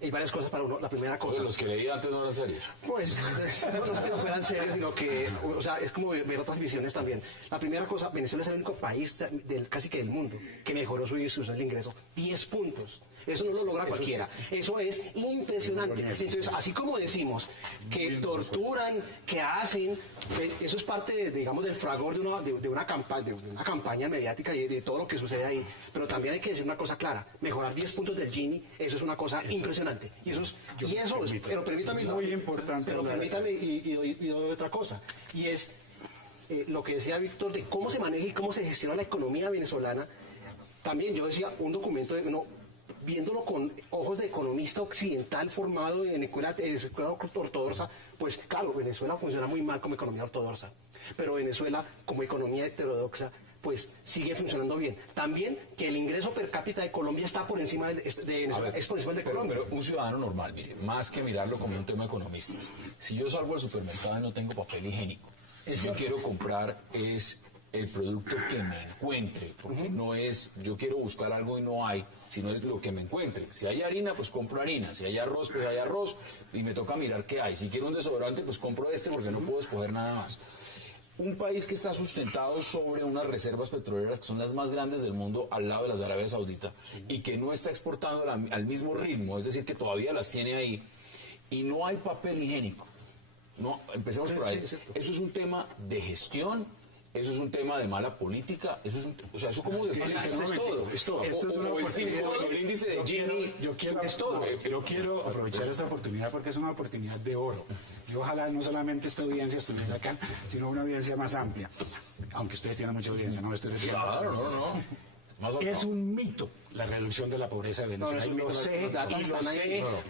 Hay varias cosas para uno. La primera cosa... Los que leía antes no eran serios. Pues, no es que no fueran serios, sino que, o sea, es como ver otras visiones también. La primera cosa, Venezuela es el único país casi que del mundo que mejoró su ingreso. 10 puntos. Eso no lo logra cualquiera. Eso es impresionante. Entonces, así como decimos que torturan, que hacen, eso es parte, digamos, del fragor de una campaña mediática y de todo lo que sucede ahí. Pero también hay que decir una cosa clara. Mejorar 10 puntos del Gini, eso es una cosa impresionante. Pero permítame... Muy importante. Pero permítame y doy otra cosa. Y es lo que decía Víctor de cómo se maneja y cómo se gestiona la economía venezolana. También yo decía un documento viéndolo con ojos de economista occidental formado en escuela ortodoxa, pues claro, Venezuela funciona muy mal como economía ortodoxa, pero Venezuela como economía heterodoxa pues sigue funcionando bien. También que el ingreso per cápita de Colombia está por encima de Venezuela, es por encima de Colombia. Pero un ciudadano normal, mire, más que mirarlo como un tema de economistas, si yo salgo al supermercado y no tengo papel higiénico, si yo quiero comprar es el producto que me encuentre, porque no es, yo quiero buscar algo y no hay, sino es lo que me encuentre. Si hay harina, pues compro harina. Si hay arroz, pues hay arroz. Y me toca mirar qué hay. Si quiero un desodorante, pues compro porque no puedo escoger nada más. Un país que está sustentado sobre unas reservas petroleras que son las más grandes del mundo al lado de las de Arabia Saudita y que no está exportando al mismo ritmo, es decir, que todavía las tiene ahí y no hay papel higiénico. No, empecemos por ahí. Eso es un tema de gestión. Eso es un tema de mala política, eso como es todo. Esto es una oportunidad. El índice de Gini, yo quiero aprovechar esta oportunidad porque es una oportunidad de oro. Y ojalá no solamente esta audiencia estuviera acá, sino una audiencia más amplia. Aunque ustedes tienen mucha audiencia, no estoy claro, no. Es un mito la reducción de la pobreza de Venezuela. Lo sé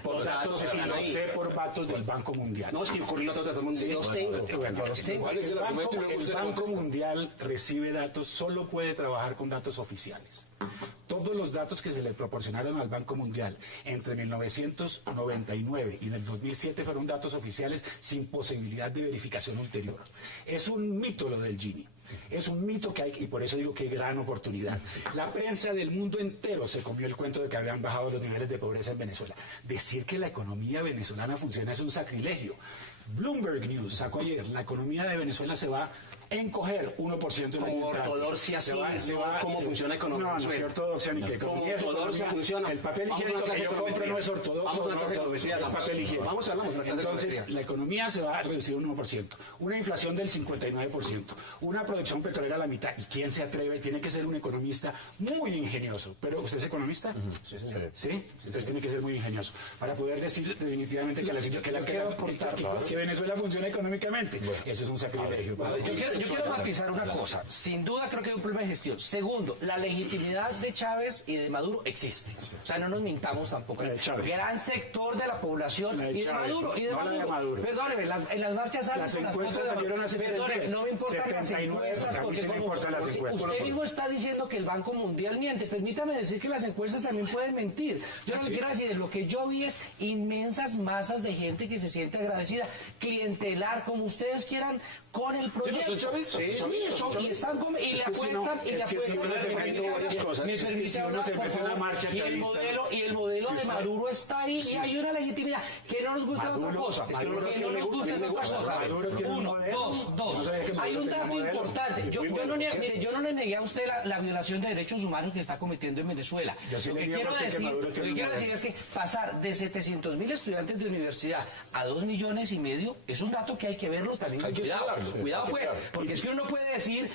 por datos del Banco Mundial. No, es que ocurrió los datos mundiales. Los tengo. El Banco Mundial recibe datos, solo puede trabajar con datos oficiales. Todos los datos que se le proporcionaron al Banco Mundial entre 1999 y en el 2007 fueron datos oficiales sin posibilidad de verificación ulterior. Es un mito lo del Gini. Es un mito que hay, y por eso digo que gran oportunidad. La prensa del mundo entero se comió el cuento de que habían bajado los niveles de pobreza en Venezuela. Decir que la economía venezolana funciona es un sacrilegio. Bloomberg News sacó ayer, la economía de Venezuela se va a encoger 1% en la como ortodoxia, cómo funciona la economía. No, que ortodoxia ni que economía. Ortodoxia funciona. El papel higiénico que yo compro no es ortodoxo, es papel higiénico. Vamos a hablar de entonces, la economía se va a reducir un 1%, una inflación del 59%, una producción petrolera a la mitad. ¿Y quién se atreve? Tiene que ser un economista muy ingenioso. ¿Pero usted es economista? Sí. Entonces tiene que ser muy ingenioso para poder decir definitivamente que Venezuela funciona económicamente. Eso es un sacrilegio. Yo quiero matizar una cosa. Sin duda creo que hay un problema de gestión. Segundo, la legitimidad de Chávez y de Maduro existe. O sea, no nos mintamos tampoco. Gran sector de la población y de Maduro. Perdóneme, en las marchas las encuestas salieron hace 3 días. No me importan las encuestas porque usted mismo está diciendo que el Banco Mundial miente. Permítame decir que las encuestas también pueden mentir. Yo lo que quiero decir es lo que yo vi es inmensas masas de gente que se siente agradecida, clientelar, como ustedes quieran, con el proyecto. Y están y le apuestan y le apuestan. Y el modelo de Maduro está ahí y hay una legitimidad. Que no nos gusta otra cosa. Uno, dos. Hay un dato importante. Yo no le negué a usted la violación de derechos humanos que está cometiendo en Venezuela. Lo que quiero decir es que pasar de 700.000 estudiantes de universidad a 2,5 millones es un dato que hay que verlo también. Cuidado pues, porque es que uno puede decir,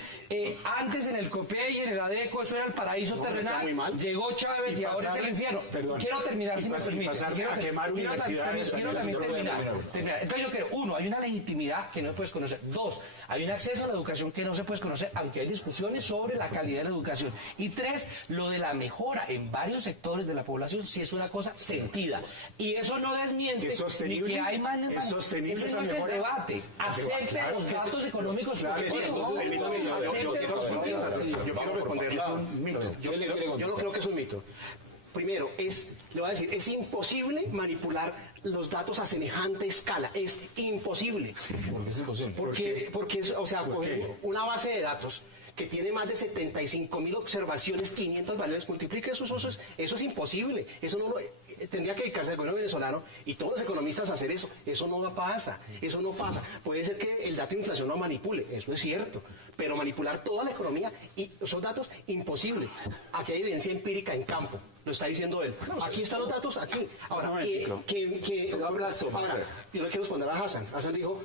antes en el COPE y en el ADECO eso era el paraíso terrenal, llegó Chávez y ahora es el infierno. Quiero terminar, si me permite. Quiero también terminar. Entonces yo creo, uno, hay una legitimidad que no se puede conocer. Dos, hay un acceso a la educación que no se puede conocer, aunque hay discusiones sobre la calidad de la educación. Y tres, lo de la mejora en varios sectores de la población sí es una cosa sentida. Y eso no desmiente ni que hay maneras. ¿Es sostenible esa mejora? Debate. Acepte los gastos económicos. Yo quiero responderla. Es un mito. Yo no creo que es un mito. Primero, le voy a decir, es imposible manipular los datos a semejante escala. Es imposible. ¿Por qué es imposible? Porque coger una base de datos que tiene más de 75.000 observaciones, 500 valores, multiplica eso es imposible. Eso no tendría que dedicarse al gobierno venezolano y todos los economistas a hacer eso. Eso no pasa, eso no pasa. Puede ser que el dato de inflación lo manipule, eso es cierto, pero manipular toda la economía y esos datos, imposible. Aquí hay evidencia empírica en campo, lo está diciendo él. Aquí están los datos, aquí. Ahora, ahora, yo le quiero responder a Hassan. Hassan dijo,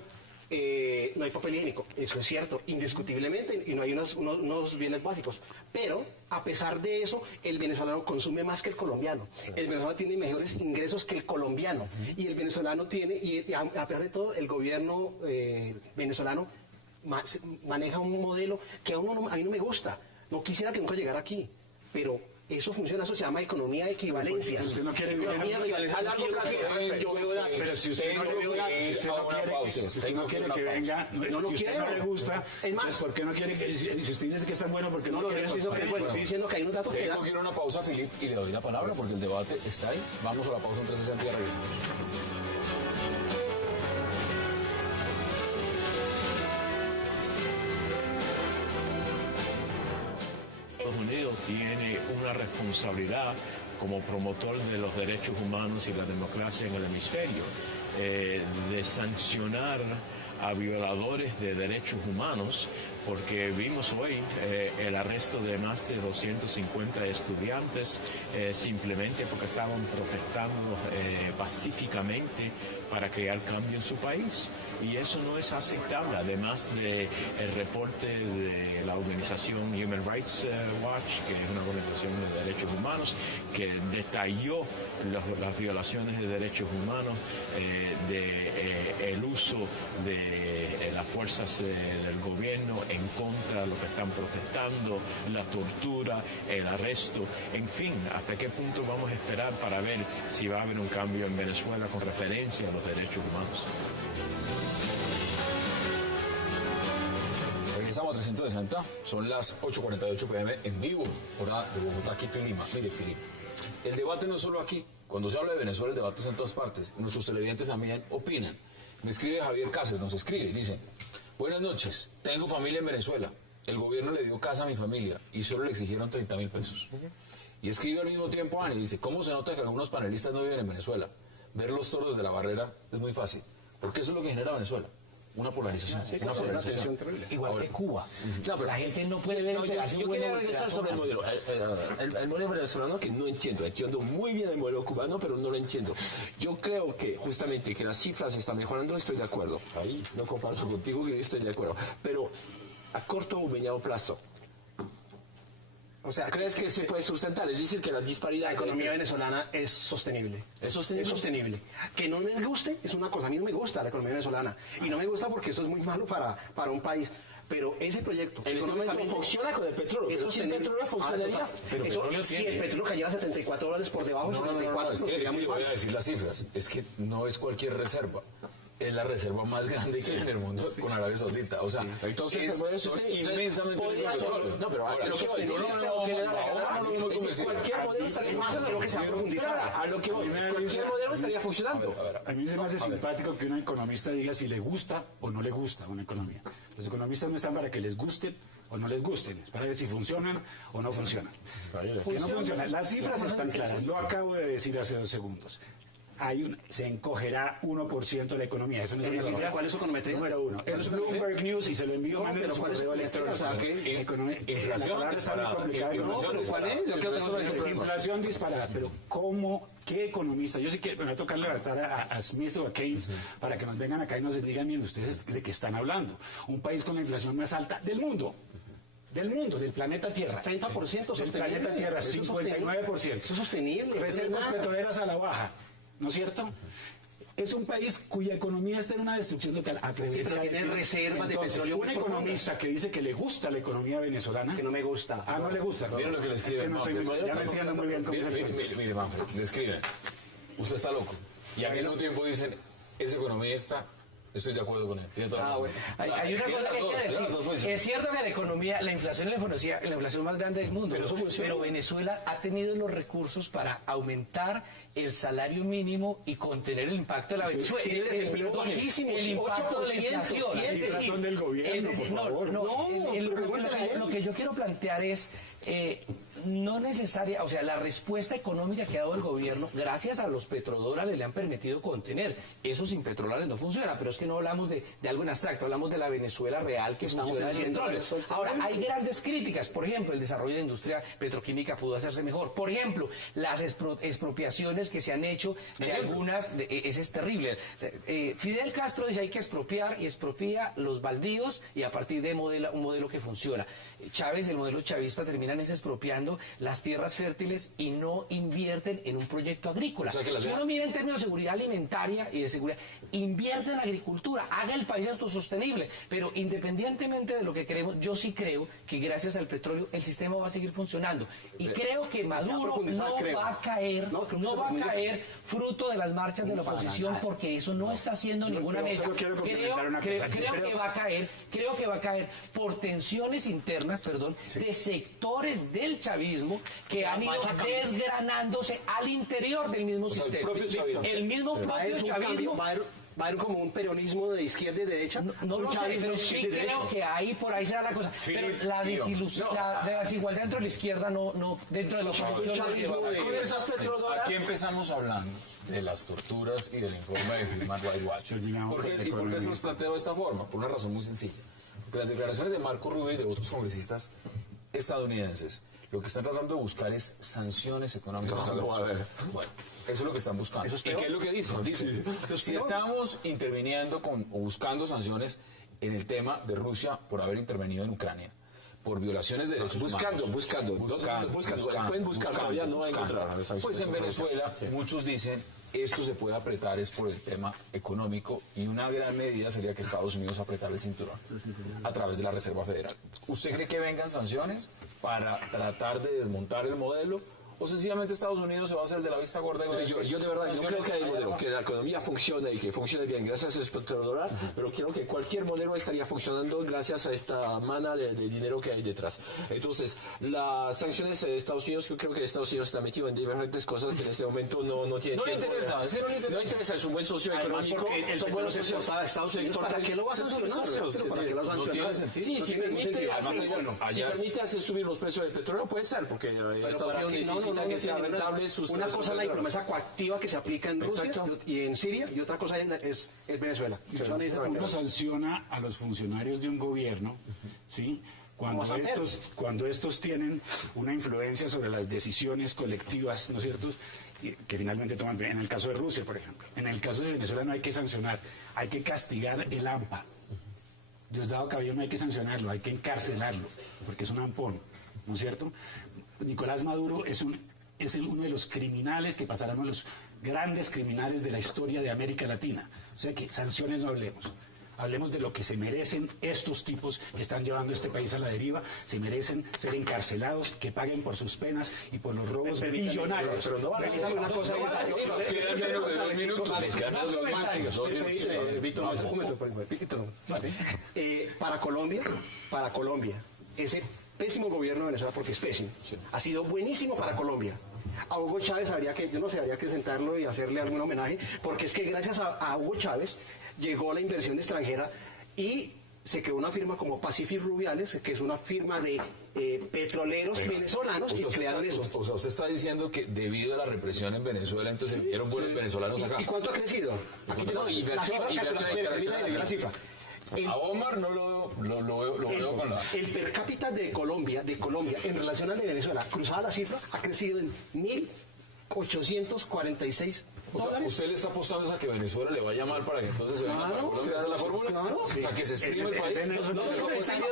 no hay papel higiénico. Eso es cierto, indiscutiblemente, y no hay unos bienes básicos. Pero, a pesar de eso, el venezolano consume más que el colombiano. El venezolano tiene mejores ingresos que el colombiano. Y el venezolano tiene, y a pesar de todo, el gobierno venezolano maneja un modelo que a mí no me gusta. No quisiera que nunca llegara aquí, pero eso funciona, eso se llama economía de equivalencias. Usted no quiere vivir yo veo datos. Pero si usted no quiere que venga, si usted no le gusta, es más, ¿por qué no quiere que, si usted dice que es tan bueno, porque no quiere? Estoy diciendo que hay unos datos que Tengo que ir a una pausa, Filip, y le doy la palabra porque el debate está ahí. Vamos a la pausa en 360 y ya regresamos. Estados Unidos tiene una responsabilidad como promotor de los derechos humanos y la democracia en el hemisferio, de sancionar a violadores de derechos humanos, porque vimos hoy el arresto de más de 250 estudiantes simplemente porque estaban protestando pacíficamente para crear cambio en su país, y eso no es aceptable. Además de el reporte de la organización Human Rights Watch, que es una organización de derechos humanos, que detalló las violaciones de derechos humanos, el uso de las fuerzas del gobierno en contra de lo que están protestando, la tortura, el arresto, en fin, hasta qué punto vamos a esperar para ver si va a haber un cambio en Venezuela con referencia a los derechos humanos. Regresamos a 360, son las 8:48 p.m. en vivo, hora de Bogotá, Quito y Lima. Mire, Filip, el debate no es solo aquí. Cuando se habla de Venezuela, el debate es en todas partes. Nuestros televidentes también opinan. Me escribe Javier Cáceres, nos escribe, dice: buenas noches, tengo familia en Venezuela. El gobierno le dio casa a mi familia y solo le exigieron 30.000 pesos. Y escribe al mismo tiempo Ani, dice: ¿cómo se nota que algunos panelistas no viven en Venezuela? Ver los toros de la barrera es muy fácil, porque eso es lo que genera Venezuela. Una polarización. Una polarización terrible. Igual que Cuba. No, pero la gente no puede ver yo quería regresar sobre el modelo. El modelo venezolano, que no entiendo. Entiendo muy bien el modelo cubano, pero no lo entiendo. Yo creo que justamente que las cifras están mejorando, estoy de acuerdo. Ahí no comparto contigo, que estoy de acuerdo. Pero a corto o mediano plazo, o sea, ¿crees que se puede sustentar? Es decir, que la disparidad... La economía venezolana es sostenible. ¿Es sostenible? Es sostenible. Que no me guste es una cosa. A mí no me gusta la economía venezolana. Y no me gusta porque eso es muy malo para un país. Pero ese proyecto... En este momento funciona con el petróleo. Pero si el petróleo funcionaría... Si el petróleo cayera a $74 por debajo, no, es que voy a decir las cifras. Es que no es cualquier reserva. Es la reserva más grande que hay en el mundo con Arabia Saudita. O sea, entonces son inmensamente riesgosos. No, pero ahora, cualquier modelo estaría funcionando. Que se va a profundizar. A lo que voy, cualquier modelo estaría funcionando. A mí se me hace simpático que un economista diga si le gusta o no le gusta una economía. Los economistas no están para que les gusten o no les gusten, es para ver si funcionan o no funcionan. Que no funcionan. Las cifras están claras, lo acabo de decir hace 2 segundos. Se encogerá 1% la economía. Eso no es una cifra. ¿Cuál es su econometría? Número 1. Es Bloomberg News y se lo envío más en su correo electrónico. Inflación disparada. Inflación disparada. Pero ¿qué economista? Yo sí que me va a tocar levantar a Smith o a Keynes para que nos vengan acá y nos digan bien ustedes de qué están hablando. Un país con la inflación más alta del mundo. Del mundo, del planeta Tierra. 30% del planeta Tierra, 59%. Eso es sostenible. Reservas petroleras a la baja. ¿No es cierto? Es un país cuya economía está en una destrucción total. Atreverse a decir reservas de petróleo. Un economista que dice que le gusta la economía venezolana. Que no me gusta. No le gusta. Miren lo que le escriben. Ya me entiendo muy bien cómo Mire, Manfred, le escriben: usted está loco. Y al mismo tiempo dicen: esa economía está... Estoy de acuerdo con él. Tiene toda razón. Hay una cosa que hay que decir. Es cierto que la economía, la inflación es la inflación más grande del mundo. Pero Venezuela ha tenido los recursos para aumentar el salario mínimo y contener el impacto de la Venezuela. Tiene desempleo bajísimo, el impacto de la inflación. Las cifras son del gobierno, por favor. Lo que yo quiero plantear es no necesaria, o sea, la respuesta económica que ha dado el gobierno, gracias a los petrodólares, le han permitido contener. Eso sin petrodólares no funciona, pero es que no hablamos de algo en abstracto, hablamos de la Venezuela real que funciona en petróleo. Ahora, hay grandes críticas, por ejemplo, el desarrollo de la industria petroquímica pudo hacerse mejor. Por ejemplo, las expropiaciones que se han hecho de algunas, ese es terrible. Fidel Castro dice hay que expropiar y expropia los baldíos y a partir de un modelo que funciona. Chávez, el modelo chavista, terminan expropiando las tierras fértiles y no invierten en un proyecto agrícola. O sea, si uno mira en términos de seguridad alimentaria y de seguridad, invierte en agricultura, haga el país autosostenible, pero independientemente de lo que creemos, yo sí creo que gracias al petróleo el sistema va a seguir funcionando y creo que Maduro no va a caer fruto de las marchas de la oposición porque eso no está haciendo ninguna mesa. Creo que va a caer por tensiones internas, de sectores del chavismo que han ido desgranándose al interior del mismo sistema. El mismo propio chavismo. ¿Va a haber como un peronismo de izquierda y de derecha? No lo sé, pero sí creo que ahí por ahí será la cosa. Pero la desigualdad dentro de la izquierda no dentro de la oposición. Aquí empezamos hablando de las torturas y del informe de Human Rights Watch. ¿Y por qué se los planteo de esta forma? Por una razón muy sencilla. Porque las declaraciones de Marco Rubio y de otros congresistas estadounidenses lo que están tratando de buscar es sanciones económicas a Venezuela. Bueno, eso es lo que están buscando. ¿Y qué es lo que dicen? Dicen, si estamos interviniendo o buscando sanciones en el tema de Rusia por haber intervenido en Ucrania, por violaciones de derechos humanos. Buscando. Pueden buscar, todavía no encontrar. Pues en Venezuela muchos dicen esto se puede apretar es por el tema económico y una gran medida sería que Estados Unidos apretara el cinturón a través de la Reserva Federal. ¿Usted cree que vengan sanciones para tratar de desmontar el modelo? ¿O sencillamente Estados Unidos se va a hacer de la vista gorda? Yo de verdad no creo que hay modelo, que la economía funcione y que funcione bien gracias a este petrodólar, pero creo que cualquier modelo estaría funcionando gracias a esta mana de dinero que hay detrás. Entonces, las sanciones de Estados Unidos, yo creo que Estados Unidos está metido en diferentes cosas que en este momento no tiene. No le interesa, no le interesa, es un buen socio económico, son buenos socios. ¿Para qué lo vas a sancionar? ¿Para qué lo vas a sancionar? Sí, si permite hacer subir los precios del petróleo, puede ser, porque Estados Unidos necesita que sea rentable. Una cosa es la promesa coactiva que se aplica en Rusia y en Siria, y otra cosa es Venezuela. Uno sanciona a los funcionarios de un gobierno, ¿sí? Cuando estos tienen una influencia sobre las decisiones colectivas, ¿no es cierto?, que finalmente toman. En el caso de Rusia, por ejemplo. En el caso de Venezuela no hay que sancionar, hay que castigar el AMPA. Diosdado Cabello no hay que sancionarlo, hay que encarcelarlo, porque es un ampón, ¿no es cierto? Nicolás Maduro es uno de los criminales que pasarán, uno de los grandes criminales de la historia de América Latina. O sea que sanciones no hablemos. Hablemos de lo que se merecen estos tipos que están llevando este país a la deriva. Se merecen ser encarcelados, que paguen por sus penas y por los robos millonarios. Pero no vale una cosa. Nos quedan menos de 2 minutos. Nos quedan menos de 2 minutos. Para Colombia, ese pésimo gobierno de Venezuela, porque es pésimo, ha sido buenísimo para Colombia. A Hugo Chávez habría que sentarlo y hacerle algún homenaje, porque es que gracias a Hugo Chávez llegó la inversión extranjera y se creó una firma como Pacific Rubiales, que es una firma de petroleros venezolanos, y crearon eso. O sea, usted está diciendo que debido a la represión en Venezuela, entonces vieron buenos venezolanos acá. ¿Y cuánto ha crecido? Aquí tenemos la cifra. A Omar no lo veo con la... El per cápita de Colombia en relación al de Venezuela, cruzada la cifra, ha crecido en 1.846 O sea, usted le está apostando a que Venezuela le vaya mal para que entonces se venga para Colombia. ¿Esa es la fórmula? Claro. O sea, que se exprime el país.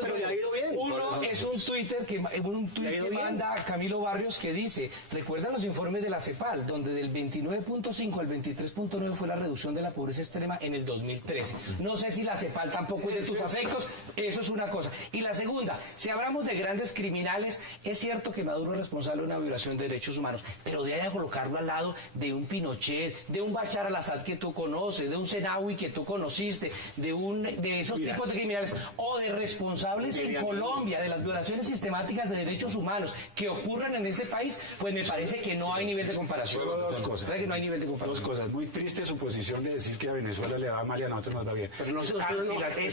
Pero le ha ido bien. Uno es un Twitter que manda Camilo Barrios que dice, ¿recuerdan los informes de la CEPAL? Donde del 29.5 al 23.9 fue la reducción de la pobreza extrema en el 2013. No sé si la CEPAL tampoco es de sus afectos, eso es una cosa. Y la segunda, si hablamos de grandes criminales, es cierto que Maduro es responsable de una violación de derechos humanos, pero de ahí a colocarlo al lado de un Pinochet, de un Bashar al-Assad que tú conoces, de un Zenawi que tú conociste, de esos tipos de criminales, o de responsables en Colombia de las violaciones sistemáticas de derechos humanos que ocurran en este país, pues me parece que no hay nivel de comparación. Solo dos cosas. Que no hay nivel de comparación. Dos cosas. Muy triste su posición de decir que a Venezuela le va mal y a nosotros nos va bien. Pero no, es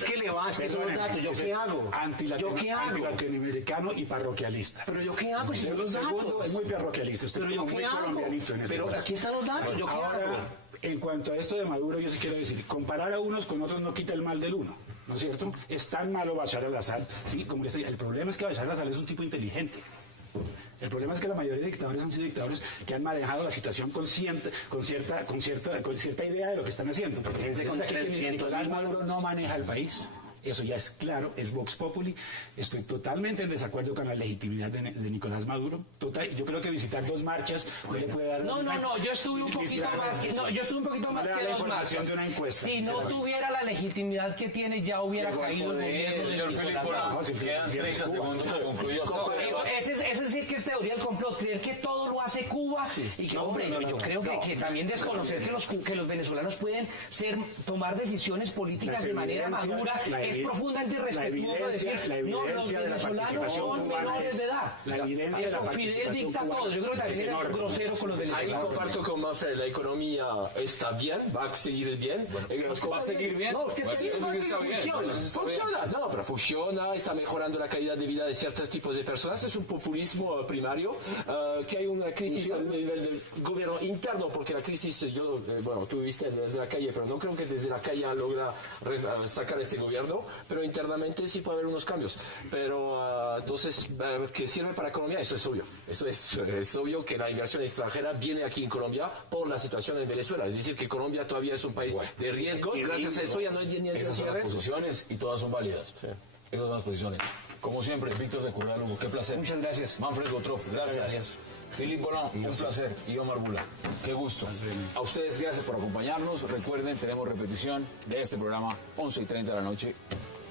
que le va, es que son los datos. ¿Yo qué hago? ¿Yo qué hago? Antilatinoamericano y parroquialista. Pero yo qué hago si son los Segundo, datos. es muy parroquialista. Usted Pero es yo muy qué hago. colombianito en este Pero momento. aquí están los datos. ¿Yo qué hago? Ahora, en cuanto a esto de Maduro, yo sí quiero decir, comparar a unos con otros no quita el mal del uno, ¿no es cierto? Es tan malo Bashar al-Assad, ¿sí? Como que el problema es que Bashar al-Assad es un tipo inteligente. El problema es que la mayoría de dictadores han sido dictadores que han manejado la situación con cierta idea de lo que están haciendo. Nicolás Maduro no maneja el país. Eso ya es claro, es Vox Populi. Estoy totalmente en desacuerdo con la legitimidad de Nicolás Maduro. Yo creo que visitar dos marchas no le puede dar... No, yo estuve un poquito más que, dos marchas. De una encuesta, si no tuviera la legitimidad que tiene, ya hubiera caído el gobierno de Nicolás Maduro. Quedan 30 segundos, se concluyó. Ese sí que es teoría del complot, creer que todo lo hace Cuba y que, hombre, yo creo que también desconocer que los venezolanos pueden tomar decisiones políticas de manera madura es profundamente respetuoso decir, no, los venezolanos son menores de edad. La evidencia eso, Fidel dicta todo. Yo creo que también es grosero con los venezolanos. Ahí comparto con Manfred, la economía está bien, va a seguir bien. ¿Va a seguir bien? No, que está bien, Funciona, no, pero funciona, está mejorando la calidad de vida de ciertos tipos de personas. Es un populismo primario, que hay una crisis a nivel del gobierno interno, porque la crisis, bueno, tú viste desde la calle, pero no creo que desde la calle logra sacar este gobierno, pero internamente sí puede haber unos cambios. Pero entonces, ¿qué sirve para Colombia? Eso es obvio. Eso es obvio que la inversión extranjera viene aquí en Colombia por la situación en Venezuela. Es decir, que Colombia todavía es un país de riesgos. Gracias a eso ya no hay ni esas son las posiciones y todas son válidas. Sí. Esas son las posiciones. Como siempre, Víctor de Curral Lugo, qué placer. Muchas gracias. Manfred Gotroff, gracias. Philippe Bolón, un placer. Y Omar Bula, qué gusto. A ustedes, gracias por acompañarnos. Recuerden, tenemos repetición de este programa 11:30 de la noche,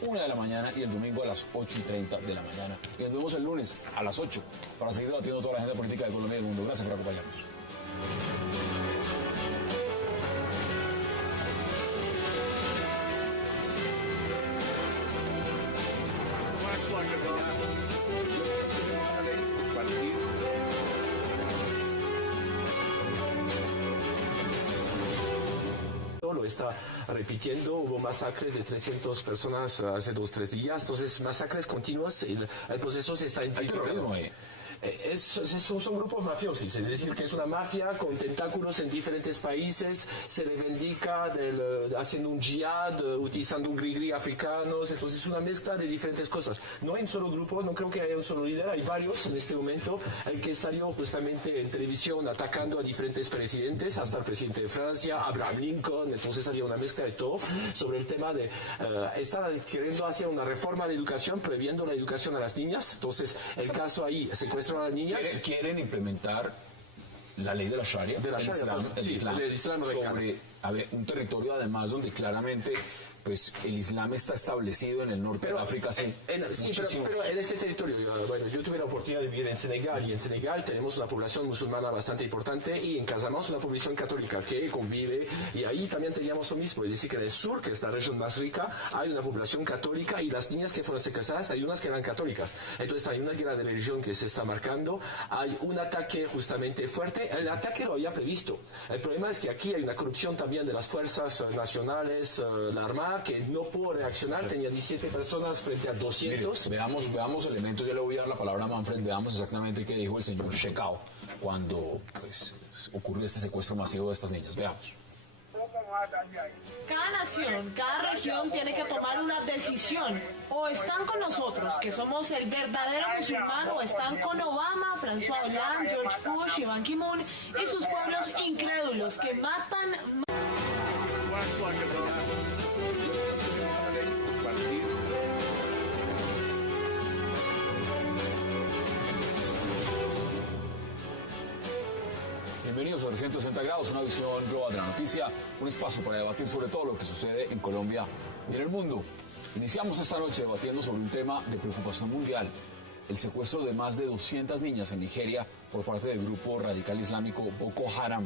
1 de la mañana y el domingo a las 8:30 de la mañana. Y nos vemos el lunes a las 8 para seguir debatiendo toda la agenda política de Colombia y del mundo. Gracias por acompañarnos. Lo está repitiendo, hubo masacres de 300 personas hace 2-3 días, entonces masacres continuas, el proceso se está intensificando. Son grupos mafiosos, es decir, que es una mafia con tentáculos en diferentes países, se reivindica haciendo un jihad, utilizando un gris africanos, entonces es una mezcla de diferentes cosas. No hay un solo grupo, no creo que haya un solo líder, hay varios en este momento, el que salió justamente en televisión atacando a diferentes presidentes, hasta el presidente de Francia, Abraham Lincoln, entonces había una mezcla de todo sobre el tema de estar queriendo hacer una reforma de educación, prohibiendo la educación a las niñas, entonces el caso ahí, secuestro a las niñas. Quieren implementar la ley de la Sharia, del Islam sobre un territorio además donde claramente pues el Islam está establecido en el norte de África. Pero en este territorio, bueno, yo tuve la oportunidad de vivir en Senegal, y en Senegal tenemos una población musulmana bastante importante, y en Casamance una población católica que convive, y ahí también teníamos lo mismo, es decir, que en el sur, que es la región más rica, hay una población católica, y las niñas que fueron secuestradas, hay unas que eran católicas. Entonces hay una guerra de religión que se está marcando, hay un ataque justamente fuerte, el ataque lo había previsto. El problema es que aquí hay una corrupción también de las fuerzas nacionales, la Armada, que no pudo reaccionar, tenía 17 personas frente a 200. Mire, veamos elementos, yo le voy a dar la palabra a Manfred, veamos exactamente qué dijo el señor Shekau cuando pues, ocurrió este secuestro masivo de estas niñas. Veamos. Cada nación, cada región tiene que tomar una decisión. O están con nosotros, que somos el verdadero musulmán, o están con Obama, François Hollande, George Bush y Ban Ki-moon y sus pueblos incrédulos que matan. Bienvenidos a 360 grados, una visión global de la noticia, un espacio para debatir sobre todo lo que sucede en Colombia y en el mundo. Iniciamos esta noche debatiendo sobre un tema de preocupación mundial, el secuestro de más de 200 niñas en Nigeria por parte del grupo radical islámico Boko Haram,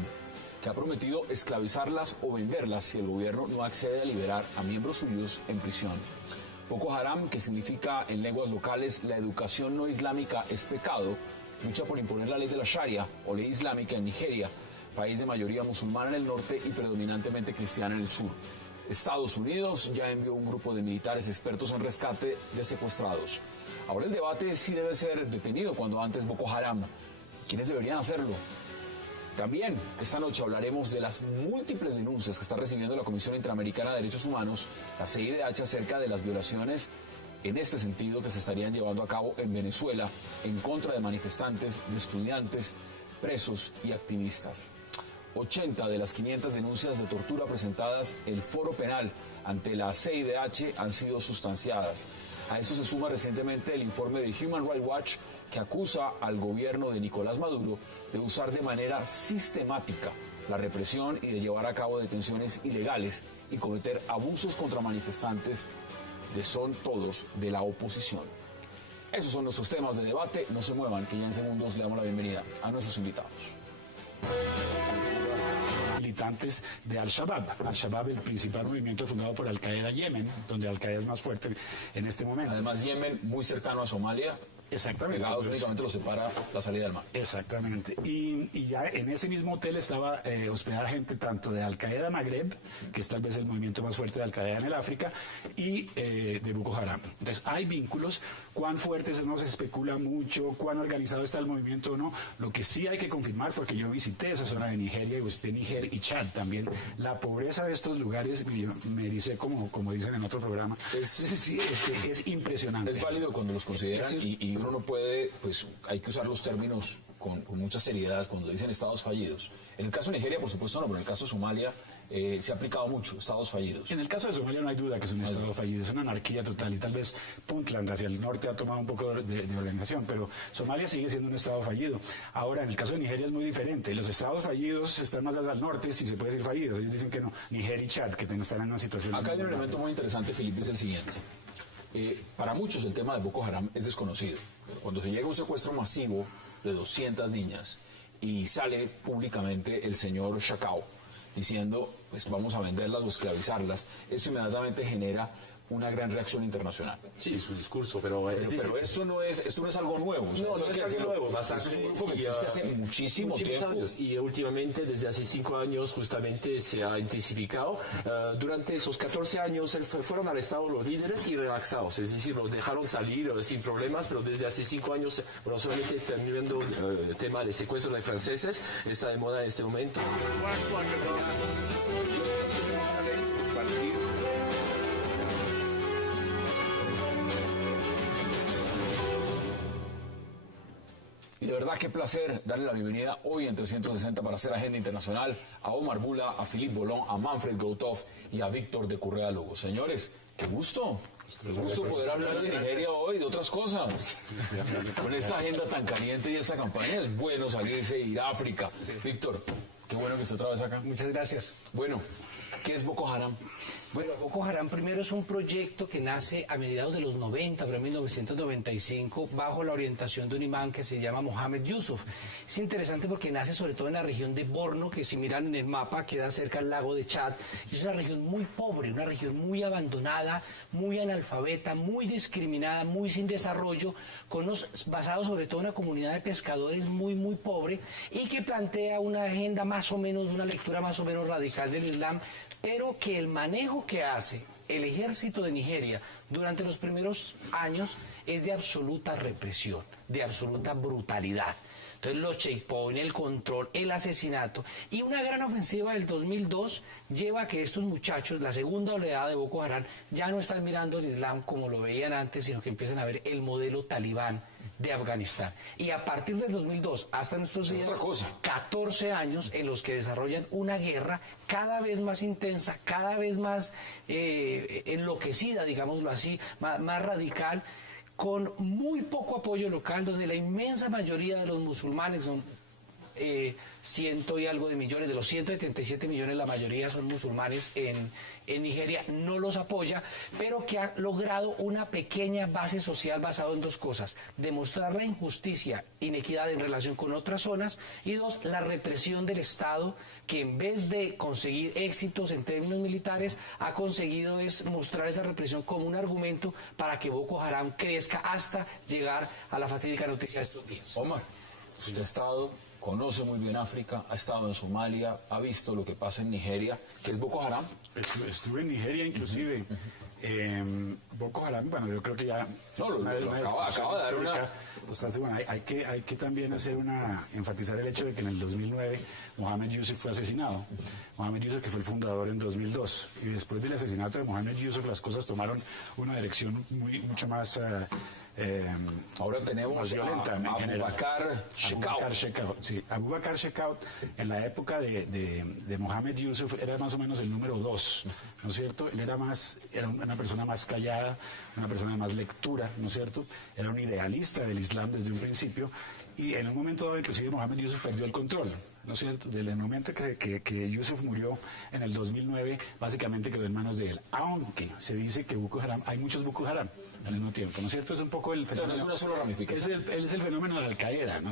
que que ha prometido esclavizarlas o venderlas si el gobierno no accede a liberar a miembros suyos en prisión. Boko Haram, que significa en lenguas locales la educación no islámica es pecado, lucha por imponer la ley de la Sharia o ley islámica en Nigeria, país de mayoría musulmana en el norte y predominantemente cristiana en el sur. Estados Unidos ya envió un grupo de militares expertos en rescate de secuestrados. Ahora el debate sí debe ser detenido cuando antes Boko Haram. ¿Quiénes deberían hacerlo? También esta noche hablaremos de las múltiples denuncias que está recibiendo la Comisión Interamericana de Derechos Humanos, la CIDH, acerca de las violaciones en este sentido que se estarían llevando a cabo en Venezuela en contra de manifestantes, de estudiantes, presos y activistas. 80 de las 500 denuncias de tortura presentadas en el Foro Penal ante la CIDH han sido sustanciadas. A eso se suma recientemente el informe de Human Rights Watch que acusa al gobierno de Nicolás Maduro de usar de manera sistemática la represión y de llevar a cabo detenciones ilegales y cometer abusos contra manifestantes son todos de la oposición. Esos son nuestros temas de debate. No se muevan, que ya en segundos le damos la bienvenida a nuestros invitados. Militantes de Al-Shabaab. Al-Shabaab, el principal movimiento fundado por Al-Qaeda Yemen, donde Al-Qaeda es más fuerte en este momento. Además, Yemen, muy cercano a Somalia. Exactamente. Pegados, únicamente lo separa la salida del mar. Exactamente. Y ya en ese mismo hotel estaba hospedada gente tanto de Al-Qaeda Magreb, que es tal vez el movimiento más fuerte de Al-Qaeda en el África, y de Boko Haram. Entonces, hay vínculos. Cuán fuertes no se especula mucho, cuán organizado está el movimiento o no. Lo que sí hay que confirmar, porque yo visité esa zona de Nigeria, y visité Níger y Chad también, la pobreza de estos lugares me dice, como dicen en otro programa, es impresionante. Es válido cuando los consideran y uno no puede, pues hay que usar los términos con mucha seriedad cuando dicen estados fallidos. En el caso de Nigeria, por supuesto, no, pero en el caso de Somalia se ha aplicado mucho, estados fallidos. En el caso de Somalia no hay duda que es un estado fallido, es una anarquía total, y tal vez Puntland hacia el norte ha tomado un poco de organización, pero Somalia sigue siendo un estado fallido. Ahora, en el caso de Nigeria es muy diferente. Los estados fallidos están más hacia el norte, si se puede decir fallidos. Ellos dicen que no. Niger y Chad, que están en una situación... Acá hay un elemento muy interesante, Felipe, es el siguiente. Para muchos el tema de Boko Haram es desconocido. Pero cuando se llega a un secuestro masivo de 200 niñas y sale públicamente el señor Shakau diciendo, pues vamos a venderlas o esclavizarlas, eso inmediatamente genera una gran reacción internacional. Sí, su discurso, pero esto no es algo nuevo. O sea, no es algo nuevo. Bastante, es un grupo que existe hace muchísimo tiempo. Años, y últimamente, desde hace 5 años, justamente se ha intensificado. Durante esos 14 años fueron arrestados los líderes y relaxados, es decir, los dejaron salir sin problemas, pero desde hace 5 años, bueno, solamente terminando el tema de secuestro de franceses, está de moda en este momento. Y de verdad qué placer darle la bienvenida hoy en 360 para hacer agenda internacional a Omar Bula, a Philippe Bolón, a Manfred Grouthoff y a Víctor de Correa Lugo. Señores, qué gusto. Qué gusto poder hablar de Nigeria hoy, de otras cosas. Con esta agenda tan caliente y esta campaña es bueno salirse e ir a África. Víctor, qué bueno que esté otra vez acá. Muchas gracias. Bueno, ¿qué es Boko Haram? Bueno, Boko Haram primero es un proyecto que nace a mediados de los 90, pero en 1995, bajo la orientación de un imán que se llama Mohamed Yusuf. Es interesante porque nace sobre todo en la región de Borno, que si miran en el mapa queda cerca al lago de Chad. Es una región muy pobre, una región muy abandonada, muy analfabeta, muy discriminada, muy sin desarrollo, basado sobre todo en una comunidad de pescadores muy, muy pobre, y que plantea una agenda más o menos, una lectura más o menos radical del Islam, pero que el manejo que hace el ejército de Nigeria durante los primeros años es de absoluta represión, de absoluta brutalidad. Entonces los checkpoints, el control, el asesinato y una gran ofensiva del 2002 lleva a que estos muchachos, la segunda oleada de Boko Haram, ya no están mirando el Islam como lo veían antes, sino que empiezan a ver el modelo talibán de Afganistán. Y a partir del 2002 hasta nuestros días, 14 años en los que desarrollan una guerra cada vez más intensa, cada vez más enloquecida, digámoslo así, más radical, con muy poco apoyo local, donde la inmensa mayoría de los musulmanes son ciento y algo de millones, de los 177 millones, la mayoría son musulmanes en Nigeria, no los apoya, pero que ha logrado una pequeña base social basada en dos cosas: demostrar la injusticia, inequidad en relación con otras zonas, y dos, la represión del Estado, que en vez de conseguir éxitos en términos militares, ha conseguido es mostrar esa represión como un argumento para que Boko Haram crezca hasta llegar a la fatídica noticia de estos días. Omar, usted ha estado, conoce muy bien África, ha estado en Somalia, ha visto lo que pasa en Nigeria, que es Boko Haram. Estuve en Nigeria inclusive. Boko Haram, bueno, yo creo que ya... No, acaba de dar una... Bueno, hay que también enfatizar el hecho de que en el 2009 Mohamed Yusuf fue asesinado. Mohamed Yusuf, que fue el fundador en 2002. Y después del asesinato de Mohamed Yusuf, las cosas tomaron una dirección mucho más... ahora tenemos violenta, a Abubakar Shekau. Sí, Abubakar Shekau, en la época de Mohamed Yusuf, era más o menos el número 2, ¿no es cierto? Él era una persona más callada, una persona de más lectura, ¿no es cierto? Era un idealista del Islam desde un principio, y en un momento dado, inclusive, Mohamed Yusuf perdió el control, ¿no es cierto? Desde el momento que Yusuf murió en el 2009, básicamente quedó en manos de él. Aunque se dice que Boko Haram, hay muchos Boko Haram al mismo tiempo, ¿no es cierto? Es un poco el fenómeno. No es una sola ramificación. Es el fenómeno de Al-Qaeda, ¿no?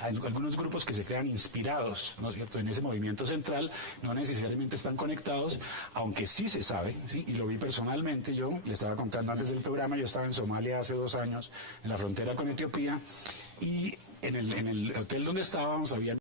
Hay algunos grupos que se crean inspirados, ¿no es cierto?, en ese movimiento central, no necesariamente están conectados, aunque sí se sabe, ¿sí? Y lo vi personalmente. Yo le estaba contando antes del programa, yo estaba en Somalia hace 2 años, en la frontera con Etiopía, y en el hotel donde estábamos había